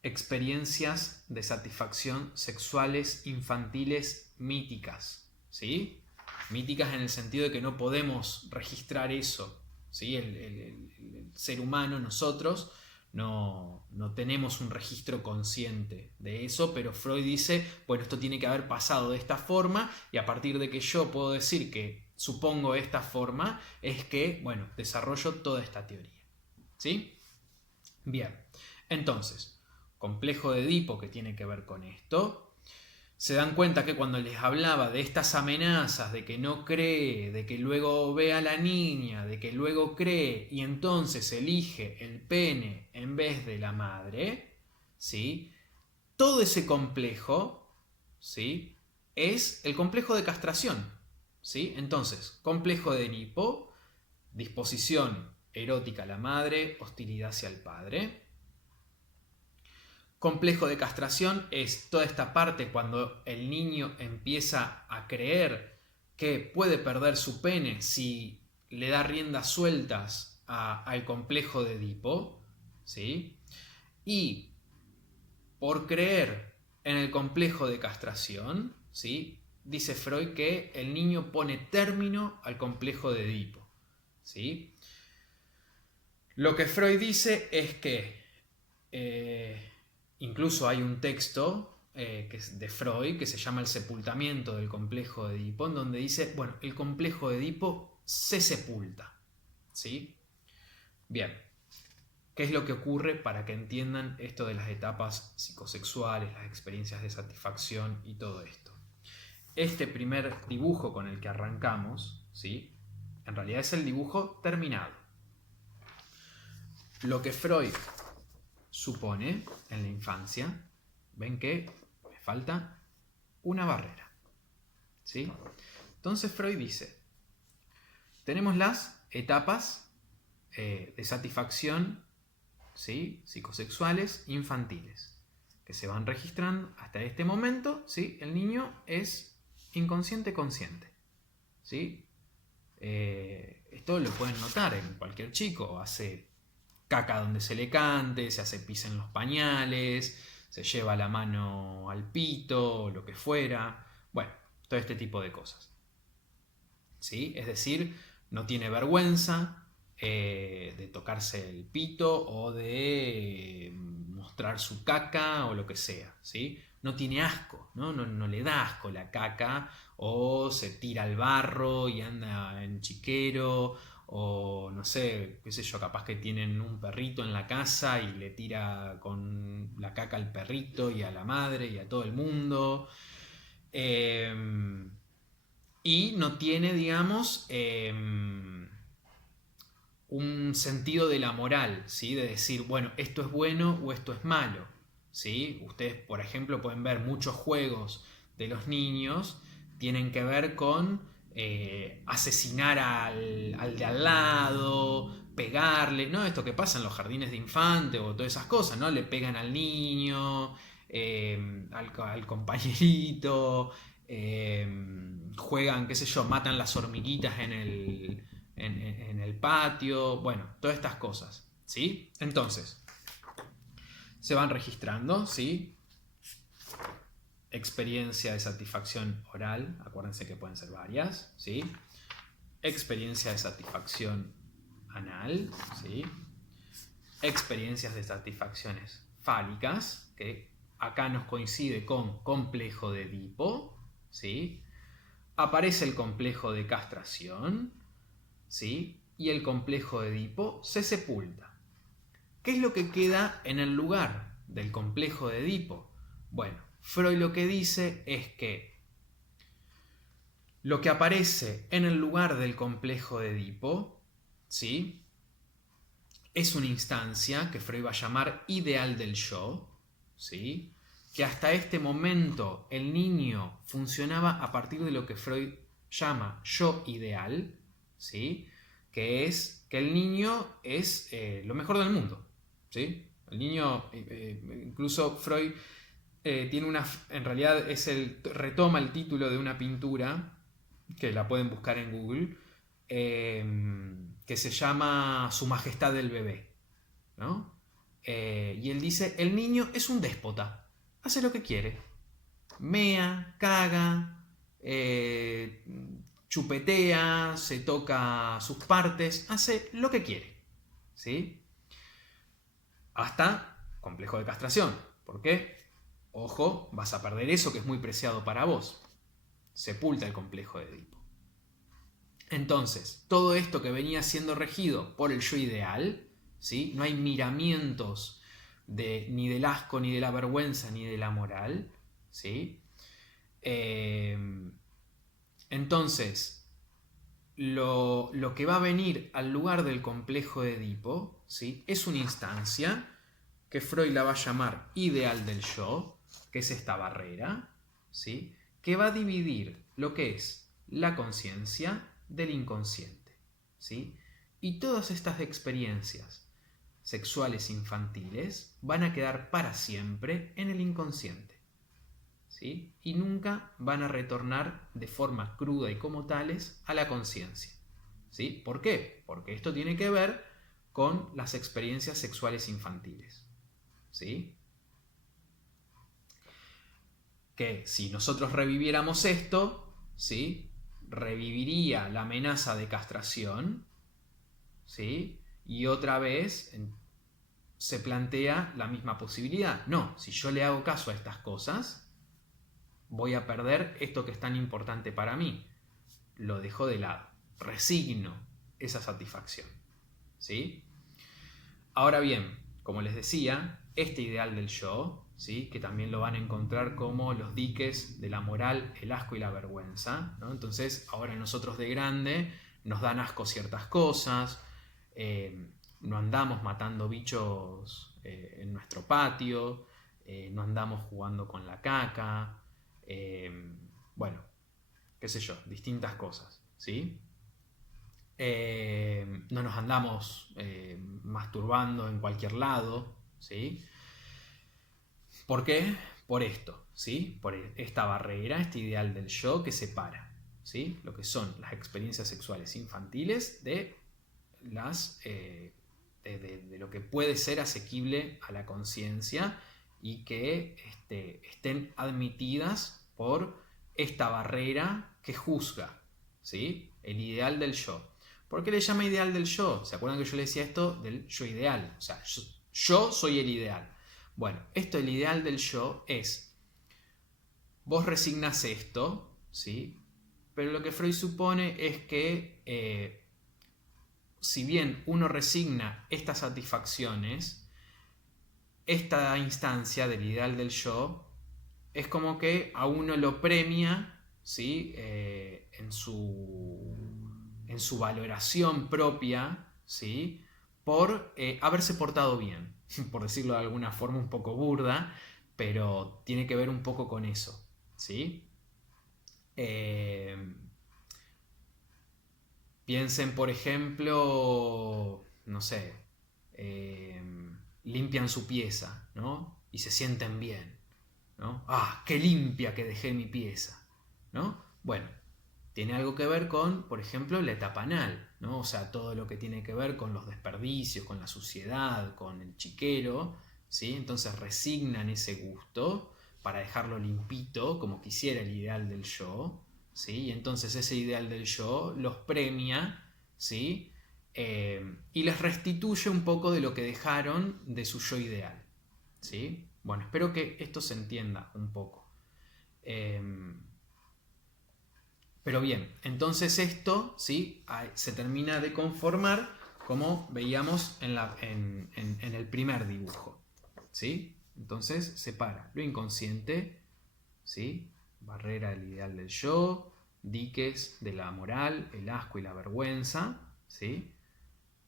experiencias de satisfacción sexuales infantiles míticas, ¿sí? Míticas en el sentido de que no podemos registrar eso, ¿sí? El ser humano, nosotros, no tenemos un registro consciente de eso, pero Freud dice, bueno, esto tiene que haber pasado de esta forma, y a partir de que yo puedo decir que supongo esta forma, es que, bueno, desarrollo toda esta teoría, ¿sí? Bien, entonces, complejo de Edipo, que tiene que ver con esto. Se dan cuenta que cuando les hablaba de estas amenazas, de que no cree, de que luego ve a la niña, de que luego cree y entonces elige el pene en vez de la madre, ¿sí? Todo ese complejo, ¿sí? Es el complejo de castración, ¿sí? Entonces, complejo de Edipo, disposición erótica a la madre, hostilidad hacia el padre. Complejo de castración es toda esta parte cuando el niño empieza a creer que puede perder su pene si le da riendas sueltas al complejo de Edipo, ¿sí? Y por creer en el complejo de castración, ¿sí? Dice Freud que el niño pone término al complejo de Edipo, ¿sí? Lo que Freud dice es que incluso hay un texto que es de Freud que se llama El sepultamiento del complejo de Edipo, en donde dice, bueno, el complejo de Edipo se sepulta, ¿sí? Bien, ¿qué es lo que ocurre para que entiendan esto de las etapas psicosexuales, las experiencias de satisfacción y todo esto? Este primer dibujo con el que arrancamos, ¿sí? En realidad es el dibujo terminado. Lo que Freud supone en la infancia, ven que me falta una barrera, ¿sí? Entonces Freud dice, tenemos las etapas de satisfacción, ¿sí? Psicosexuales infantiles, que se van registrando hasta este momento, ¿sí? El niño es inconsciente consciente, ¿sí? Esto lo pueden notar en cualquier chico, hace caca donde se le cante, se hace pis en los pañales, se lleva la mano al pito, lo que fuera, bueno, todo este tipo de cosas, ¿sí? Es decir, no tiene vergüenza de tocarse el pito o de mostrar su caca o lo que sea, ¿sí? No tiene asco, ¿no? No le da asco la caca, o se tira al barro y anda en chiquero, o no sé, qué sé yo, capaz que tienen un perrito en la casa y le tira con la caca al perrito y a la madre y a todo el mundo. Y no tiene, digamos, un sentido de la moral, ¿sí? De decir, bueno, esto es bueno o esto es malo, ¿sí? Ustedes, por ejemplo, pueden ver muchos juegos de los niños, tienen que ver con asesinar al de al lado, pegarle, ¿no? Esto que pasa en los jardines de infantes o todas esas cosas, ¿no? Le pegan al niño, al compañerito, juegan, qué sé yo, matan las hormiguitas en el patio, bueno, todas estas cosas, ¿sí? Entonces, se van registrando, ¿sí? Experiencia de satisfacción oral, acuérdense que pueden ser varias, ¿sí? Experiencia de satisfacción anal, ¿sí? Experiencias de satisfacciones fálicas, que acá nos coincide con complejo de Edipo, ¿sí? Aparece el complejo de castración, ¿sí? y el complejo de Edipo se sepulta. ¿Qué es lo que queda en el lugar del complejo de Edipo? Bueno, Freud lo que dice es que lo que aparece en el lugar del complejo de Edipo, ¿sí?, es una instancia que Freud va a llamar ideal del yo, ¿sí?, que hasta este momento el niño funcionaba a partir de lo que Freud llama yo ideal, ¿sí?, que es que el niño es lo mejor del mundo, ¿sí? El niño, incluso Freud tiene una, en realidad retoma el título de una pintura, que la pueden buscar en Google, que se llama Su Majestad el Bebé, ¿no? Y él dice, el niño es un déspota, hace lo que quiere, mea, caga, chupetea, se toca sus partes, hace lo que quiere, ¿sí? Hasta complejo de castración. ¿Por qué? Ojo, vas a perder eso que es muy preciado para vos. Sepulta el complejo de Edipo. Entonces, todo esto que venía siendo regido por el yo ideal, ¿sí?, no hay miramientos ni del asco, ni de la vergüenza, ni de la moral, ¿sí? Entonces, lo que va a venir al lugar del complejo de Edipo, ¿sí?, es una instancia que Freud la va a llamar ideal del yo, que es esta barrera, ¿sí?, que va a dividir lo que es la conciencia del inconsciente, ¿sí? Y todas estas experiencias sexuales infantiles van a quedar para siempre en el inconsciente, ¿sí?, y nunca van a retornar de forma cruda y como tales a la conciencia, ¿sí? ¿Por qué? Porque esto tiene que ver con las experiencias sexuales infantiles, ¿sí? Que si nosotros reviviéramos esto, ¿sí?, reviviría la amenaza de castración, ¿sí?, y otra vez se plantea la misma posibilidad. No, si yo le hago caso a estas cosas, voy a perder esto que es tan importante para mí. Lo dejo de lado, resigno esa satisfacción, ¿sí? Ahora bien, como les decía, este ideal del yo, ¿sí?, que también lo van a encontrar como los diques de la moral, el asco y la vergüenza, ¿no? Entonces, ahora nosotros de grande nos dan asco ciertas cosas, no andamos matando bichos en nuestro patio, no andamos jugando con la caca, bueno, qué sé yo, distintas cosas, ¿sí? No nos andamos masturbando en cualquier lado, ¿sí? ¿Por qué? Por esto, ¿sí? Por esta barrera, este ideal del yo que separa, ¿sí?, lo que son las experiencias sexuales infantiles de de lo que puede ser asequible a la conciencia y que estén admitidas por esta barrera que juzga, ¿sí?, el ideal del yo. ¿Por qué le llama ideal del yo? ¿Se acuerdan que yo le decía esto del yo ideal? O sea, yo soy el ideal. Bueno, esto, el ideal del yo, es vos resignás esto, ¿sí?, pero lo que Freud supone es que si bien uno resigna estas satisfacciones, esta instancia del ideal del yo es como que a uno lo premia, ¿sí?, en su valoración propia, ¿sí?, por haberse portado bien, por decirlo de alguna forma un poco burda, pero tiene que ver un poco con eso, ¿sí? Piensen, por ejemplo, no sé, limpian su pieza, ¿no?, y se sienten bien, ¿no? ¡Ah, qué limpia que dejé mi pieza!, ¿no? Bueno, tiene algo que ver con, por ejemplo, la etapa anal, ¿no? O sea, todo lo que tiene que ver con los desperdicios, con la suciedad, con el chiquero, ¿sí? Entonces resignan ese gusto para dejarlo limpito, como quisiera el ideal del yo, ¿sí? Y entonces ese ideal del yo los premia, ¿sí? Y les restituye un poco de lo que dejaron de su yo ideal, ¿sí? Bueno, espero que esto se entienda un poco. Pero bien, entonces esto, ¿sí? Se termina de conformar como veíamos en el primer dibujo, ¿sí? Entonces separa lo inconsciente, ¿sí? Barrera del ideal del yo, diques de la moral, el asco y la vergüenza, ¿sí?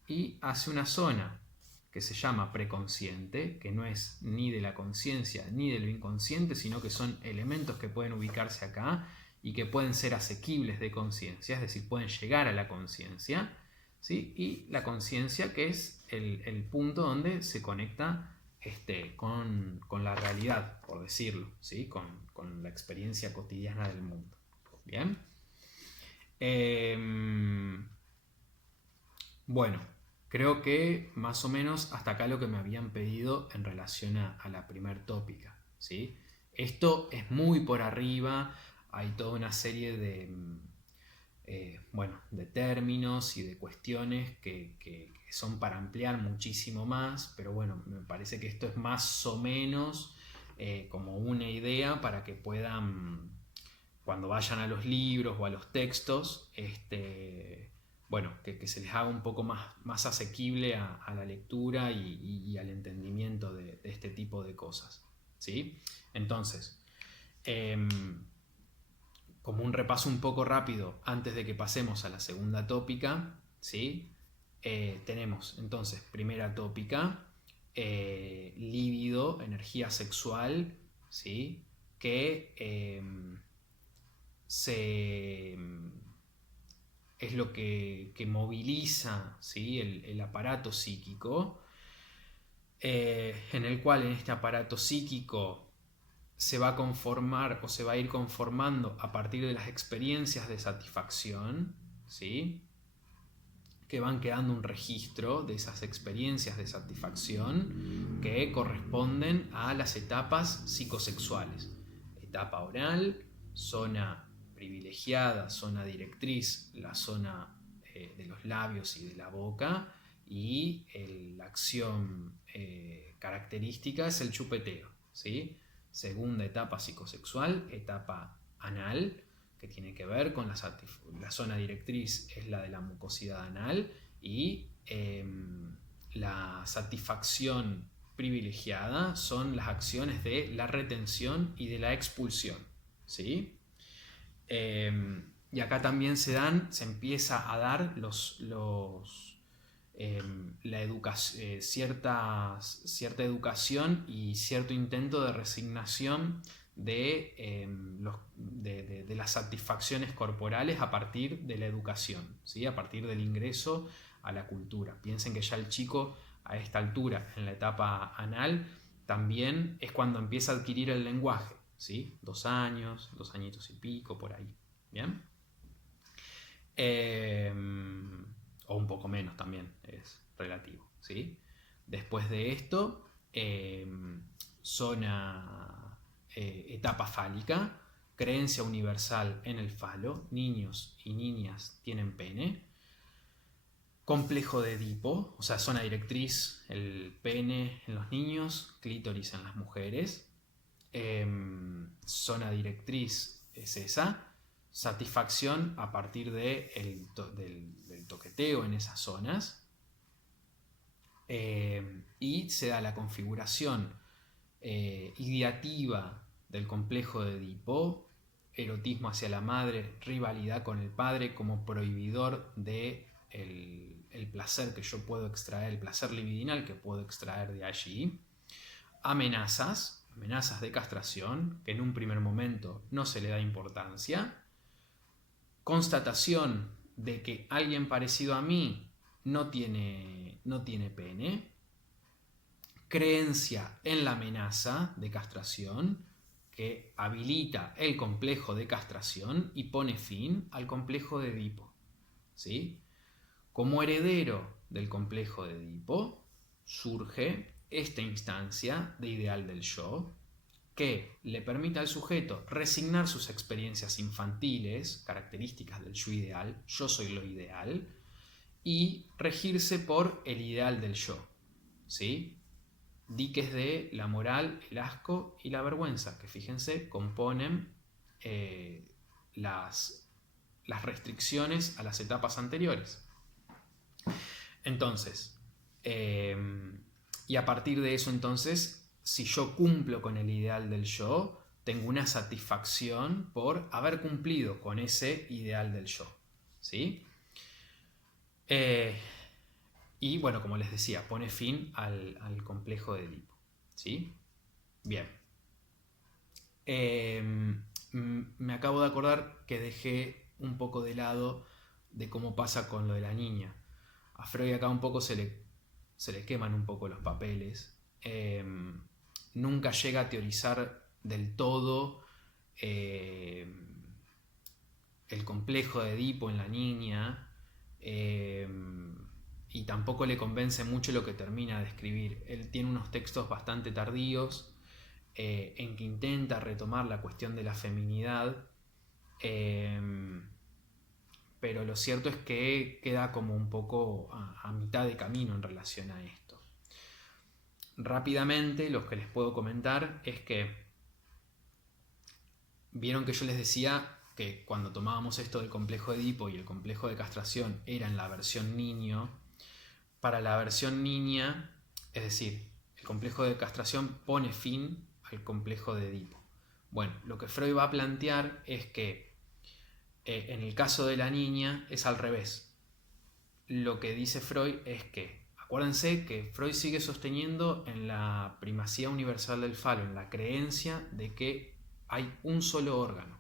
Y hace una zona que se llama preconsciente, que no es ni de la conciencia ni de lo inconsciente, sino que son elementos que pueden ubicarse acá y que pueden ser asequibles de conciencia, es decir, pueden llegar a la conciencia, ¿sí? Y la conciencia, que es el punto donde se conecta con la realidad, por decirlo, ¿sí? Con la experiencia cotidiana del mundo. ¿Bien? Bueno, creo que más o menos hasta acá lo que me habían pedido en relación a la primer tópica, ¿sí? Esto es muy por arriba, hay toda una serie de términos y de cuestiones que son para ampliar muchísimo más, pero bueno, me parece que esto es más o menos como una idea para que puedan, cuando vayan a los libros o a los textos, que se les haga un poco más asequible a la lectura y al entendimiento de este tipo de cosas, ¿sí? Entonces, como un repaso un poco rápido antes de que pasemos a la segunda tópica, ¿sí? Tenemos entonces primera tópica, líbido, energía sexual, ¿sí? Que es lo que moviliza, ¿sí? el aparato psíquico, en el cual en este aparato psíquico se va a conformar o se va a ir conformando a partir de las experiencias de satisfacción, ¿sí? Que van quedando un registro de esas experiencias de satisfacción que corresponden a las etapas psicosexuales. Etapa oral, zona privilegiada, zona directriz, la zona de los labios y de la boca, y la acción característica es el chupeteo, ¿sí? Segunda etapa psicosexual, etapa anal, que tiene que ver con la zona directriz, es la de la mucosidad anal, y la satisfacción privilegiada son las acciones de la retención y de la expulsión, ¿sí? Y acá también se empieza a dar cierta educación y cierto intento de resignación de las satisfacciones corporales a partir de la educación, ¿sí? A partir del ingreso a la cultura. Piensen que ya el chico a esta altura, en la etapa anal, también es cuando empieza a adquirir el lenguaje, ¿sí? 2 años, 2 añitos y pico, por ahí. ¿Bien? O un poco menos también, es relativo, ¿sí? Después de esto, etapa fálica, creencia universal en el falo, niños y niñas tienen pene. Complejo de Edipo, o sea, zona directriz, el pene en los niños, clítoris en las mujeres. Zona directriz es esa. Satisfacción a partir del toqueteo en esas zonas. Y se da la configuración ideativa del complejo de Edipo, erotismo hacia la madre, rivalidad con el padre como prohibidor de el placer que yo puedo extraer, el placer libidinal que puedo extraer de allí. Amenazas de castración, que en un primer momento no se le da importancia. Constatación de que alguien parecido a mí no tiene pene. Creencia en la amenaza de castración, que habilita el complejo de castración y pone fin al complejo de Edipo, ¿sí? Como heredero del complejo de Edipo surge esta instancia de ideal del yo, que le permite al sujeto resignar sus experiencias infantiles, características del yo ideal, yo soy lo ideal, y regirse por el ideal del yo, ¿sí? Diques de la moral, el asco y la vergüenza, que fíjense, componen las las restricciones a las etapas anteriores. Entonces, y a partir de eso, entonces, si yo cumplo con el ideal del yo, tengo una satisfacción por haber cumplido con ese ideal del yo, ¿sí? Y bueno, como les decía, pone fin al complejo de Edipo, ¿sí? Bien. Me acabo de acordar que dejé un poco de lado de cómo pasa con lo de la niña. A Freud acá un poco se le queman un poco los papeles. Nunca llega a teorizar del todo el complejo de Edipo en la niña, y tampoco le convence mucho lo que termina de escribir. Él tiene unos textos bastante tardíos en que intenta retomar la cuestión de la feminidad, pero lo cierto es que queda como un poco a mitad de camino en relación a esto. Rápidamente, lo que les puedo comentar es que vieron que yo les decía que cuando tomábamos esto del complejo de Edipo y el complejo de castración era en la versión niño. Para la versión niña, es decir, el complejo de castración pone fin al complejo de Edipo. Bueno, lo que Freud va a plantear es que en el caso de la niña es al revés. Lo que dice Freud es que, acuérdense que Freud sigue sosteniendo en la primacía universal del falo, en la creencia de que hay un solo órgano.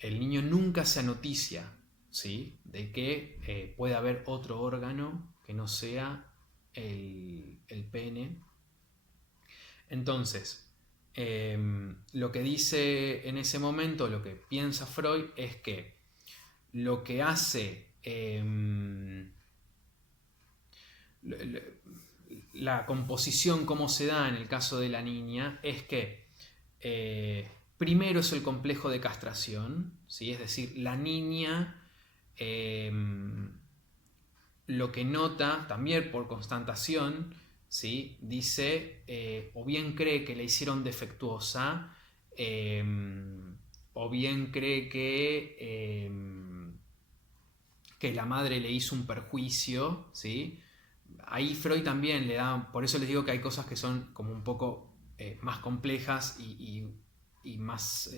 El niño nunca se anoticia, ¿sí?, de que puede haber otro órgano que no sea el pene. Entonces, lo que dice en ese momento, lo que piensa Freud es que lo que hace la composición, como se da en el caso de la niña, es que primero es el complejo de castración, ¿sí? Es decir, la niña lo que nota, también por constatación, ¿sí?, dice, o bien cree que la hicieron defectuosa, o bien cree que la madre le hizo un perjuicio, ¿sí? Ahí Freud también le da, por eso les digo que hay cosas que son como un poco más complejas y más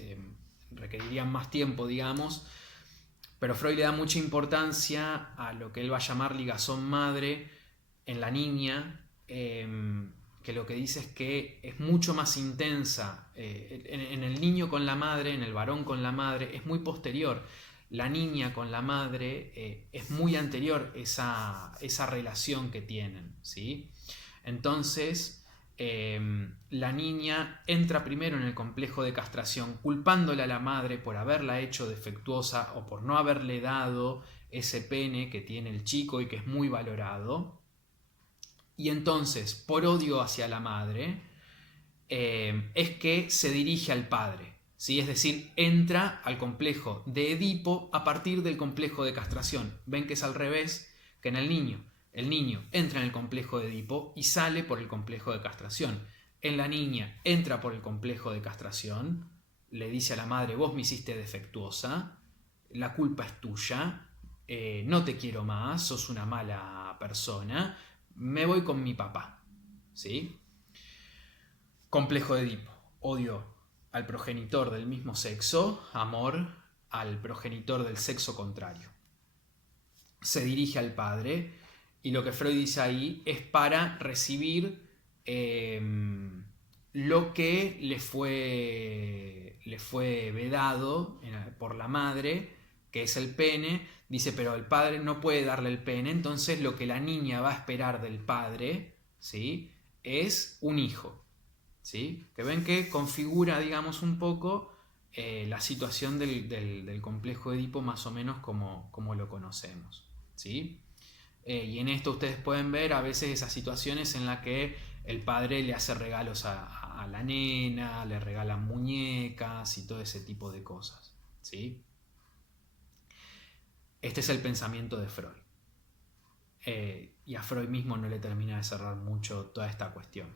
requerirían más tiempo, digamos, pero Freud le da mucha importancia a lo que él va a llamar ligazón madre en la niña, que lo que dice es que es mucho más intensa en el niño con la madre, en el varón con la madre, es muy posterior. La niña con la madre es muy anterior esa relación que tienen, ¿sí? Entonces, la niña entra primero en el complejo de castración, culpándole a la madre por haberla hecho defectuosa o por no haberle dado ese pene que tiene el chico y que es muy valorado. Y entonces, por odio hacia la madre, es que se dirige al padre, ¿sí? Es decir, entra al complejo de Edipo a partir del complejo de castración. Ven que es al revés que en el niño. El niño entra en el complejo de Edipo y sale por el complejo de castración. En la niña entra por el complejo de castración, le dice a la madre: vos me hiciste defectuosa, la culpa es tuya, no te quiero más, sos una mala persona, me voy con mi papá, ¿sí? Complejo de Edipo: odio al progenitor del mismo sexo, amor al progenitor del sexo contrario. Se dirige al padre y lo que Freud dice ahí es para recibir lo que le fue vedado por la madre, que es el pene. Dice, pero el padre no puede darle el pene, entonces lo que la niña va a esperar del padre, ¿sí?, es un hijo, ¿sí? Que ven que configura, digamos, un poco la situación del complejo de Edipo más o menos como lo conocemos, ¿sí? Y en esto ustedes pueden ver a veces esas situaciones en las que el padre le hace regalos a la nena, le regalan muñecas y todo ese tipo de cosas, ¿sí? Este es el pensamiento de Freud. Y a Freud mismo no le termina de cerrar mucho toda esta cuestión.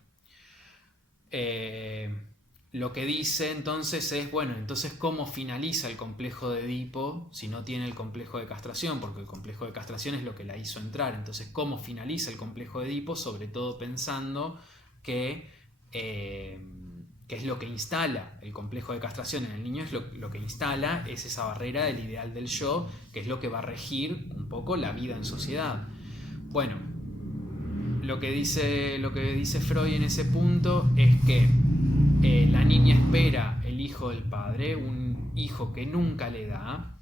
lo que dice entonces es, bueno, entonces ¿cómo finaliza el complejo de Edipo si no tiene el complejo de castración? Porque el complejo de castración es lo que la hizo entrar. Entonces, ¿cómo finaliza el complejo de Edipo? Sobre todo pensando que es lo que instala el complejo de castración en el niño, es lo que instala es esa barrera del ideal del yo, que es lo que va a regir un poco la vida en sociedad. Bueno, lo que dice Freud en ese punto es que la niña espera el hijo del padre, un hijo que nunca le da,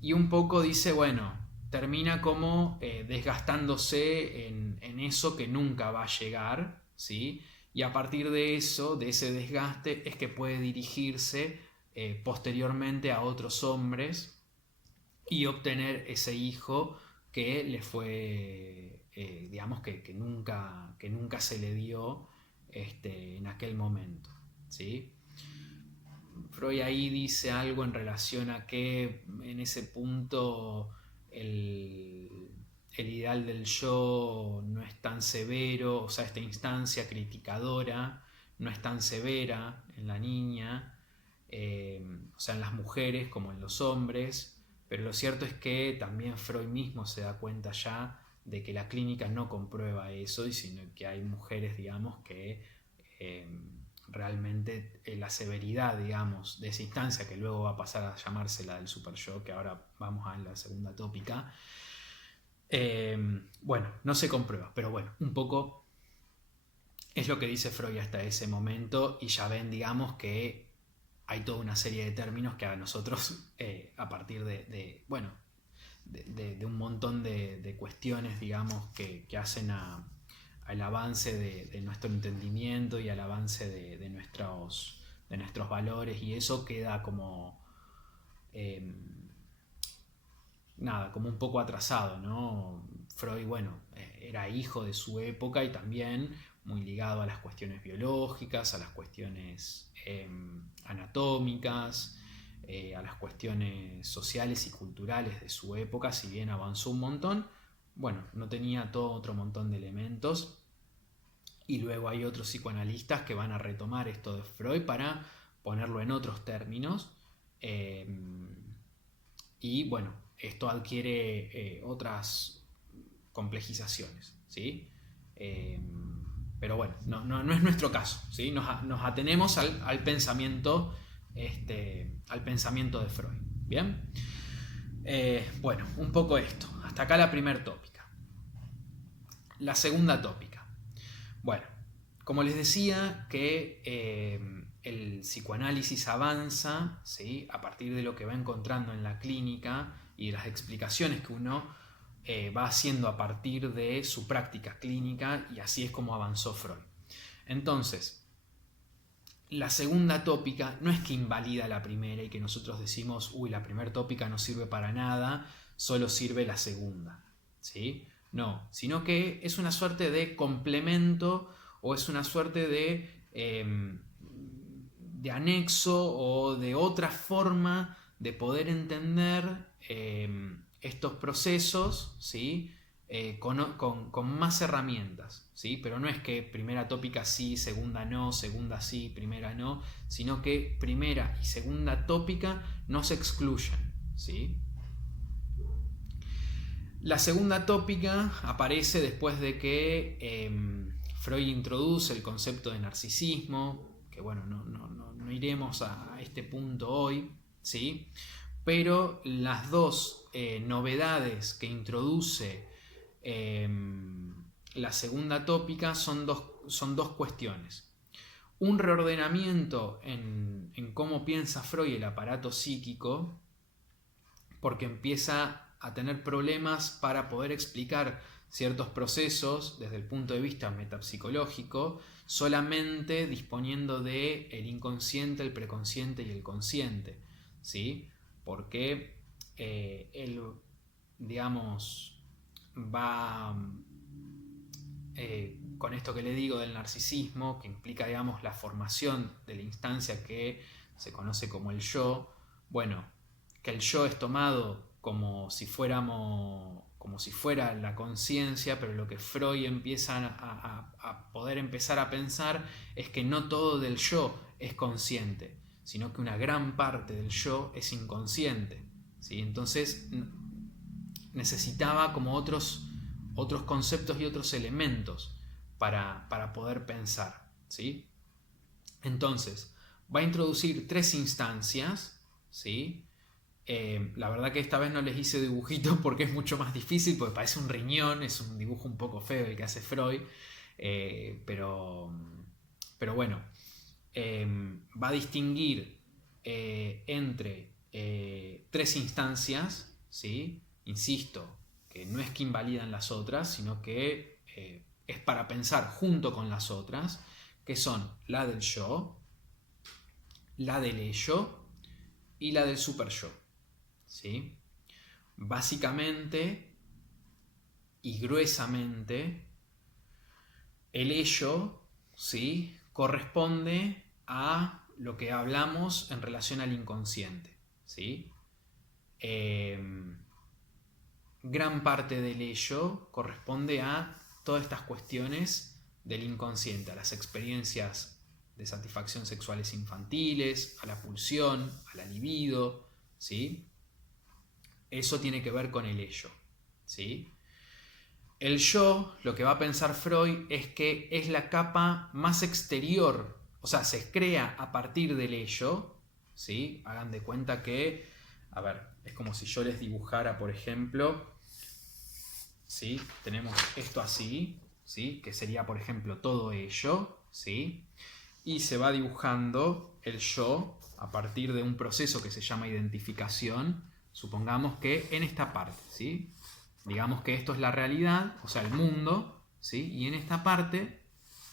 y un poco dice, bueno, termina como desgastándose en eso que nunca va a llegar, ¿sí? Y a partir de eso, de ese desgaste, es que puede dirigirse posteriormente a otros hombres y obtener ese hijo que le fue, digamos, que nunca se le dio en aquel momento, ¿sí? Freud ahí dice algo en relación a que en ese punto el ideal del yo no es tan severo, o sea, esta instancia criticadora no es tan severa en la niña, o sea, en las mujeres como en los hombres, pero lo cierto es que también Freud mismo se da cuenta ya de que la clínica no comprueba eso, y sino que hay mujeres, digamos, que realmente la severidad, digamos, de esa instancia, que luego va a pasar a llamarse la del super yo, que ahora vamos a la segunda tópica, bueno, no se comprueba, pero bueno, un poco es lo que dice Freud hasta ese momento, y ya ven, digamos, que hay toda una serie de términos que a nosotros, a partir de un montón de cuestiones, digamos, que hacen al avance de nuestro entendimiento y al avance de nuestros valores, y eso queda como como un poco atrasado, ¿no? Freud, bueno, era hijo de su época y también muy ligado a las cuestiones biológicas, a las cuestiones anatómicas, a las cuestiones sociales y culturales de su época. Si bien avanzó un montón, bueno, no tenía todo otro montón de elementos, y luego hay otros psicoanalistas que van a retomar esto de Freud para ponerlo en otros términos, y bueno, esto adquiere otras complejizaciones, ¿sí? Pero bueno, no es nuestro caso, ¿sí? Nos atenemos al pensamiento, al pensamiento de Freud. ¿Bien? Bueno, un poco esto. Hasta acá la primera tópica. La segunda tópica. Bueno, como les decía, que el psicoanálisis avanza, ¿sí?, a partir de lo que va encontrando en la clínica y de las explicaciones que uno va haciendo a partir de su práctica clínica, y así es como avanzó Freud. Entonces, la segunda tópica no es que invalida la primera y que nosotros decimos, uy, la primera tópica no sirve para nada, solo sirve la segunda, ¿sí? No, sino que es una suerte de complemento, o es una suerte de anexo, o de otra forma de poder entender estos procesos, ¿sí? Con más herramientas, ¿sí? Pero no es que primera tópica sí, segunda no, segunda sí, primera no, sino que primera y segunda tópica no se excluyen, ¿sí? La segunda tópica aparece después de que Freud introduce el concepto de narcisismo, que bueno, no iremos a este punto hoy, ¿sí? Pero las dos novedades que introduce la segunda tópica son dos cuestiones. Un reordenamiento en cómo piensa Freud el aparato psíquico, porque empieza a tener problemas para poder explicar ciertos procesos desde el punto de vista metapsicológico, solamente disponiendo de el inconsciente, el preconsciente y el consciente, ¿sí? Porque él, digamos, va con esto que le digo del narcisismo, que implica, digamos, la formación de la instancia que se conoce como el yo. Bueno, que el yo es tomado como si fuera la conciencia, pero lo que Freud empieza a poder empezar a pensar es que no todo del yo es consciente, sino que una gran parte del yo es inconsciente, ¿sí? Entonces necesitaba como otros conceptos y otros elementos para poder pensar, ¿sí? Entonces, va a introducir 3 instancias, ¿sí? La verdad que esta vez no les hice dibujitos porque es mucho más difícil, porque parece un riñón, es un dibujo un poco feo el que hace Freud, pero bueno, va a distinguir entre 3 instancias, ¿sí? Insisto, que no es que invalidan las otras, sino que es para pensar junto con las otras, que son la del yo, la del ello y la del super yo, ¿sí? Básicamente y gruesamente, el ello, ¿sí?, corresponde a lo que hablamos en relación al inconsciente, ¿sí? Gran parte del ello corresponde a todas estas cuestiones del inconsciente, a las experiencias de satisfacción sexuales infantiles, a la pulsión, a la libido, ¿sí? Eso tiene que ver con el ello, ¿sí? El yo, lo que va a pensar Freud es que es la capa más exterior, o sea, se crea a partir del ello, ¿sí? Hagan de cuenta que, a ver, es como si yo les dibujara, por ejemplo, ¿sí? Tenemos esto así, ¿sí? Que sería, por ejemplo, todo ello, ¿sí? Y se va dibujando el yo a partir de un proceso que se llama identificación, supongamos que en esta parte, ¿sí? Digamos que esto es la realidad, o sea, el mundo, ¿sí? Y en esta parte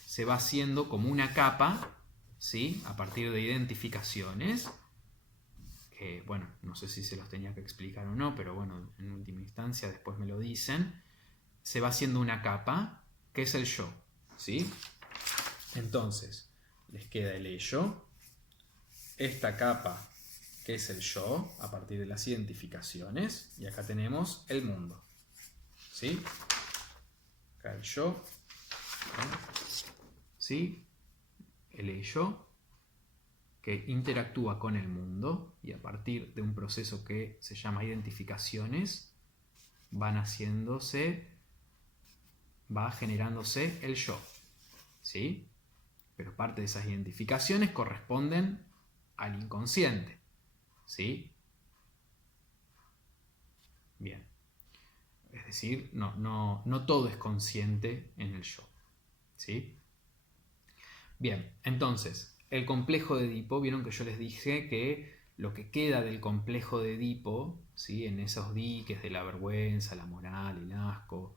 se va haciendo como una capa, ¿sí? A partir de identificaciones, que, bueno, no sé si se los tenía que explicar o no, pero bueno, en última instancia después me lo dicen, se va haciendo una capa, que es el yo, ¿sí? Entonces, les queda el ello, esta capa, que es el yo, a partir de las identificaciones, y acá tenemos el mundo, ¿sí? Acá el yo, ¿sí? El ello, que interactúa con el mundo, y a partir de un proceso que se llama identificaciones, va generándose el yo, ¿sí? Pero parte de esas identificaciones corresponden al inconsciente, ¿sí? Bien. Es decir, no todo es consciente en el yo, ¿sí? Bien, entonces, el complejo de Edipo, vieron que yo les dije que lo que queda del complejo de Edipo, ¿sí?, en esos diques de la vergüenza, la moral, el asco,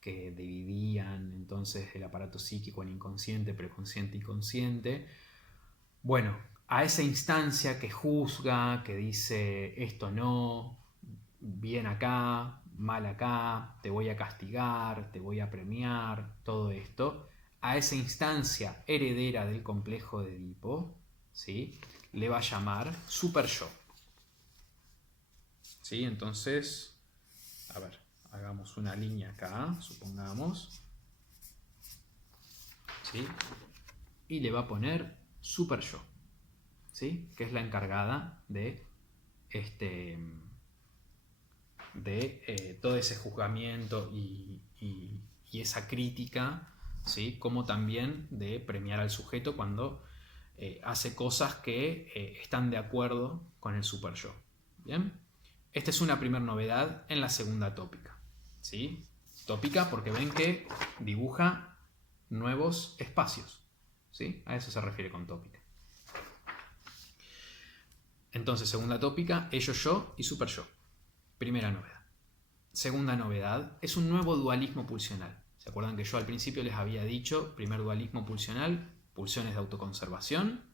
que dividían entonces el aparato psíquico en inconsciente, preconsciente y consciente. Bueno, a esa instancia que juzga, que dice esto no, bien acá, mal acá, te voy a castigar, te voy a premiar, todo esto, a esa instancia heredera del complejo de Edipo, ¿sí?, le va a llamar super yo. ¿Sí? Entonces, a ver, hagamos una línea acá, supongamos, ¿sí?, y le va a poner super yo, ¿sí?, que es la encargada de todo ese juzgamiento y esa crítica, ¿sí?, como también de premiar al sujeto cuando hace cosas que están de acuerdo con el super yo. Bien, esta es una primera novedad en la segunda tópica, ¿sí? Tópica porque ven que dibuja nuevos espacios, ¿sí? A eso se refiere con tópica. Entonces, segunda tópica, ello, yo y super yo. Primera novedad. Segunda novedad, es un nuevo dualismo pulsional. ¿Se acuerdan que yo al principio les había dicho, primer dualismo pulsional, pulsiones de autoconservación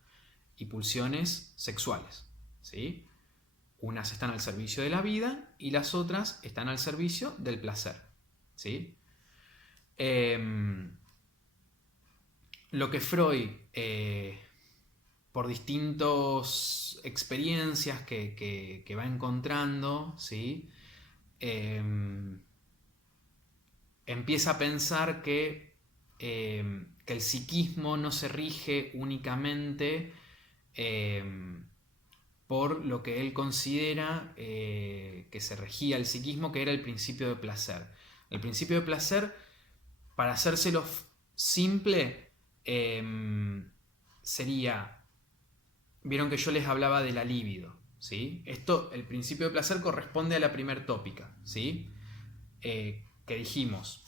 y pulsiones sexuales, ¿sí? Unas están al servicio de la vida y las otras están al servicio del placer, ¿sí? Lo que Freud, por distintas experiencias que va encontrando, ¿sí?, empieza a pensar que el psiquismo no se rige únicamente por lo que él considera que se regía el psiquismo, que era el principio de placer. El principio de placer, para hacérselo simple, sería, vieron que yo les hablaba de la libido, ¿sí? El principio de placer corresponde a la primer tópica, ¿sí? Que dijimos,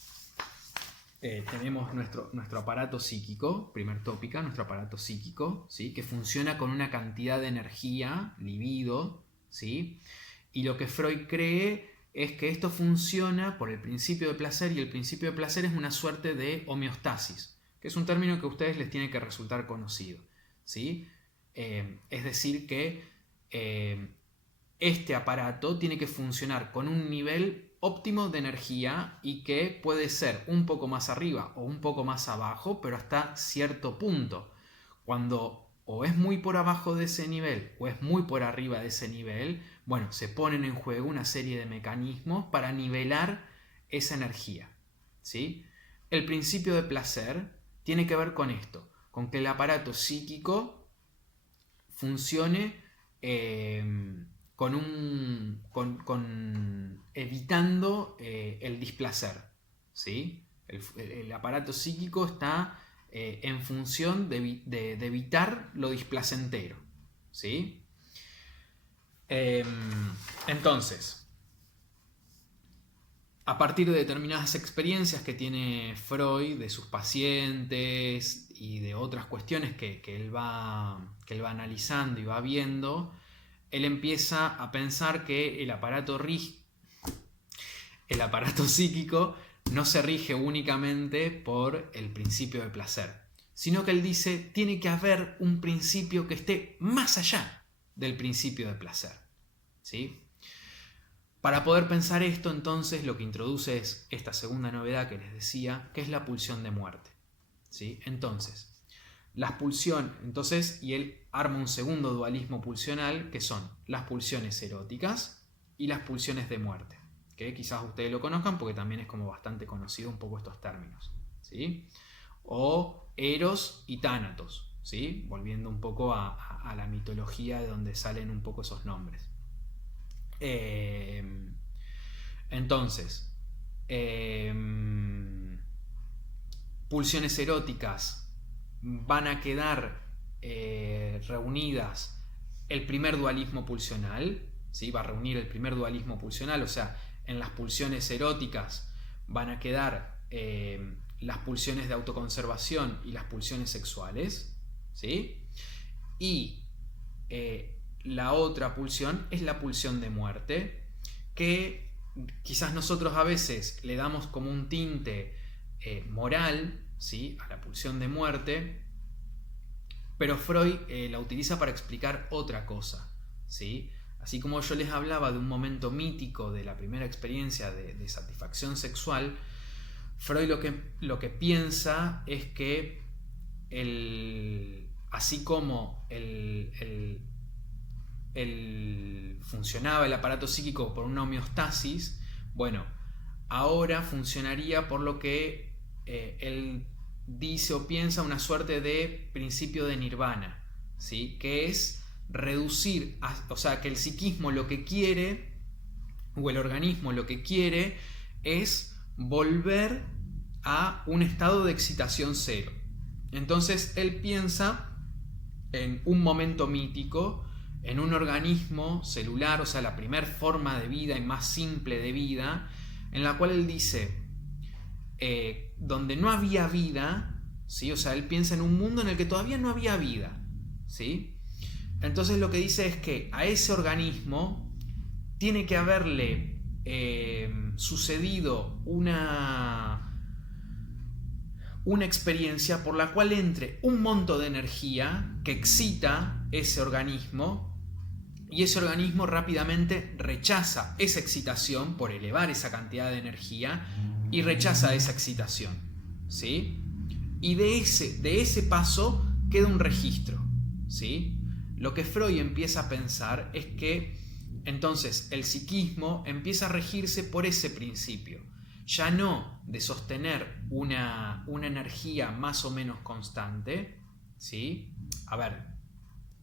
tenemos nuestro aparato psíquico, primer tópica, nuestro aparato psíquico, ¿sí? Que funciona con una cantidad de energía, libido, ¿sí? Y lo que Freud cree es que esto funciona por el principio de placer, y el principio de placer es una suerte de homeostasis, que es un término que a ustedes les tiene que resultar conocido, ¿sí? Es decir que este aparato tiene que funcionar con un nivel óptimo de energía y que puede ser un poco más arriba o un poco más abajo, pero hasta cierto punto. Cuando o es muy por abajo de ese nivel o es muy por arriba de ese nivel, bueno, se ponen en juego una serie de mecanismos para nivelar esa energía, ¿sí? El principio de placer tiene que ver con esto, con que el aparato psíquico funcione evitando el displacer, ¿sí? El aparato psíquico está en función de evitar lo displacentero, ¿sí? Entonces, a partir de determinadas experiencias que tiene Freud de sus pacientes y de otras cuestiones que él va analizando y va viendo, él empieza a pensar que el aparato psíquico no se rige únicamente por el principio de placer, sino que él dice, tiene que haber un principio que esté más allá del principio de placer, ¿sí? Para poder pensar esto, entonces, lo que introduce es esta segunda novedad que les decía, que es la pulsión de muerte, ¿sí? Entonces, y él arma un segundo dualismo pulsional, que son las pulsiones eróticas y las pulsiones de muerte, que quizás ustedes lo conozcan porque también es como bastante conocido un poco estos términos, ¿sí? O eros y tánatos, ¿sí? Volviendo un poco a la mitología de donde salen un poco esos nombres. Entonces, pulsiones eróticas van a quedar reunidas el primer dualismo pulsional, ¿sí? Va a reunir el primer dualismo pulsional, o sea, en las pulsiones eróticas van a quedar las pulsiones de autoconservación y las pulsiones sexuales, ¿sí? Y la otra pulsión es la pulsión de muerte, que quizás nosotros a veces le damos como un tinte moral, ¿sí? A la pulsión de muerte, pero Freud la utiliza para explicar otra cosa, ¿sí? Así como yo les hablaba de un momento mítico de la primera experiencia de satisfacción sexual, Freud lo que piensa es que así como funcionaba el aparato psíquico por una homeostasis, bueno, ahora funcionaría por lo que él dice o piensa una suerte de principio de nirvana, ¿sí? Que es reducir, o sea, que el psiquismo lo que quiere, o el organismo lo que quiere, es volver a un estado de excitación cero. Entonces él piensa en un momento mítico, en un organismo celular, o sea, la primer forma de vida y más simple de vida, en la cual él dice, donde no había vida, ¿sí? O sea, él piensa en un mundo en el que todavía no había vida, ¿sí? Entonces lo que dice es que a ese organismo tiene que haberle sucedido una experiencia por la cual entre un monto de energía que excita ese organismo, y ese organismo rápidamente rechaza esa excitación por elevar esa cantidad de energía y rechaza esa excitación, ¿sí? Y de ese paso queda un registro, ¿sí? Lo que Freud empieza a pensar es que entonces el psiquismo empieza a regirse por ese principio, ya no de sostener una energía más o menos constante, ¿sí? A ver,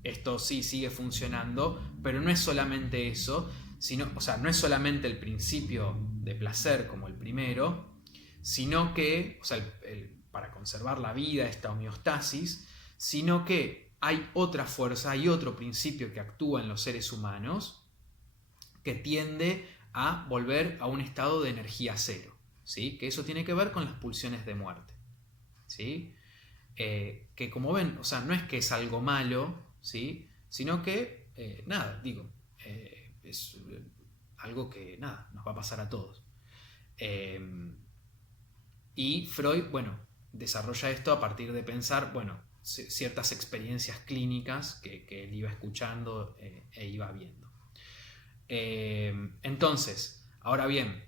esto sí sigue funcionando, pero no es solamente eso, sino, o sea, no es solamente el principio de placer como el primero, sino que, o sea, para conservar la vida, esta homeostasis, sino que hay otra fuerza, hay otro principio que actúa en los seres humanos que tiende a volver a un estado de energía cero, ¿sí? Que eso tiene que ver con las pulsiones de muerte, ¿sí? Que como ven, o sea, no es que es algo malo, ¿sí? Sino que, nada, digo, es algo que, nada, nos va a pasar a todos. Y Freud, bueno, desarrolla esto a partir de pensar, bueno, ciertas experiencias clínicas que él iba escuchando e iba viendo. Entonces, ahora bien,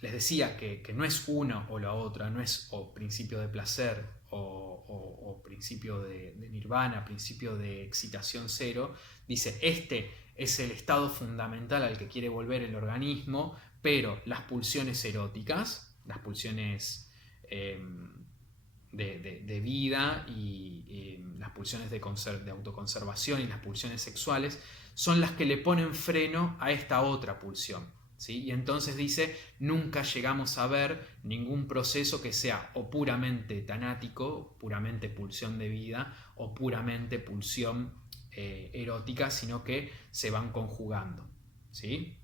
les decía que no es una o la otra, no es o principio de placer o principio de nirvana, principio de excitación cero. Dice, este es el estado fundamental al que quiere volver el organismo, pero las pulsiones eróticas, las pulsiones de vida y las pulsiones de autoconservación y las pulsiones sexuales son las que le ponen freno a esta otra pulsión, ¿sí? Y entonces dice, nunca llegamos a ver ningún proceso que sea o puramente tanático, puramente pulsión de vida, o puramente pulsión erótica, sino que se van conjugando, ¿sí?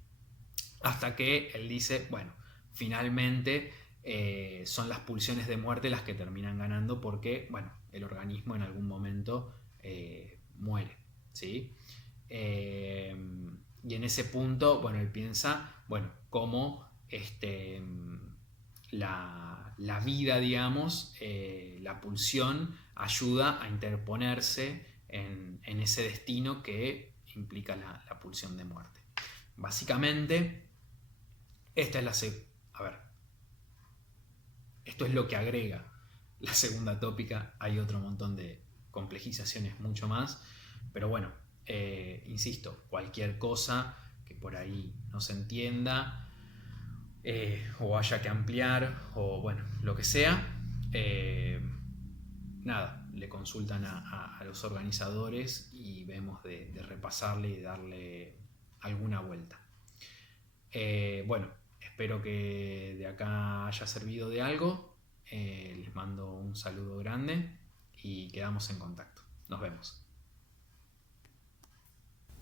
Hasta que él dice, bueno, finalmente son las pulsiones de muerte las que terminan ganando porque, bueno, el organismo en algún momento muere, ¿sí? Y en ese punto, bueno, él piensa, bueno, cómo la vida, digamos, la pulsión ayuda a interponerse en ese destino que implica la pulsión de muerte. Básicamente, esta es a ver, esto es lo que agrega la segunda tópica. Hay otro montón de complejizaciones mucho más, pero bueno, insisto, cualquier cosa que por ahí no se entienda o haya que ampliar o bueno, lo que sea, nada, le consultan a los organizadores y vemos de repasarle y darle alguna vuelta. Bueno, espero que de acá haya servido de algo. Les mando un saludo grande y quedamos en contacto. Nos vemos.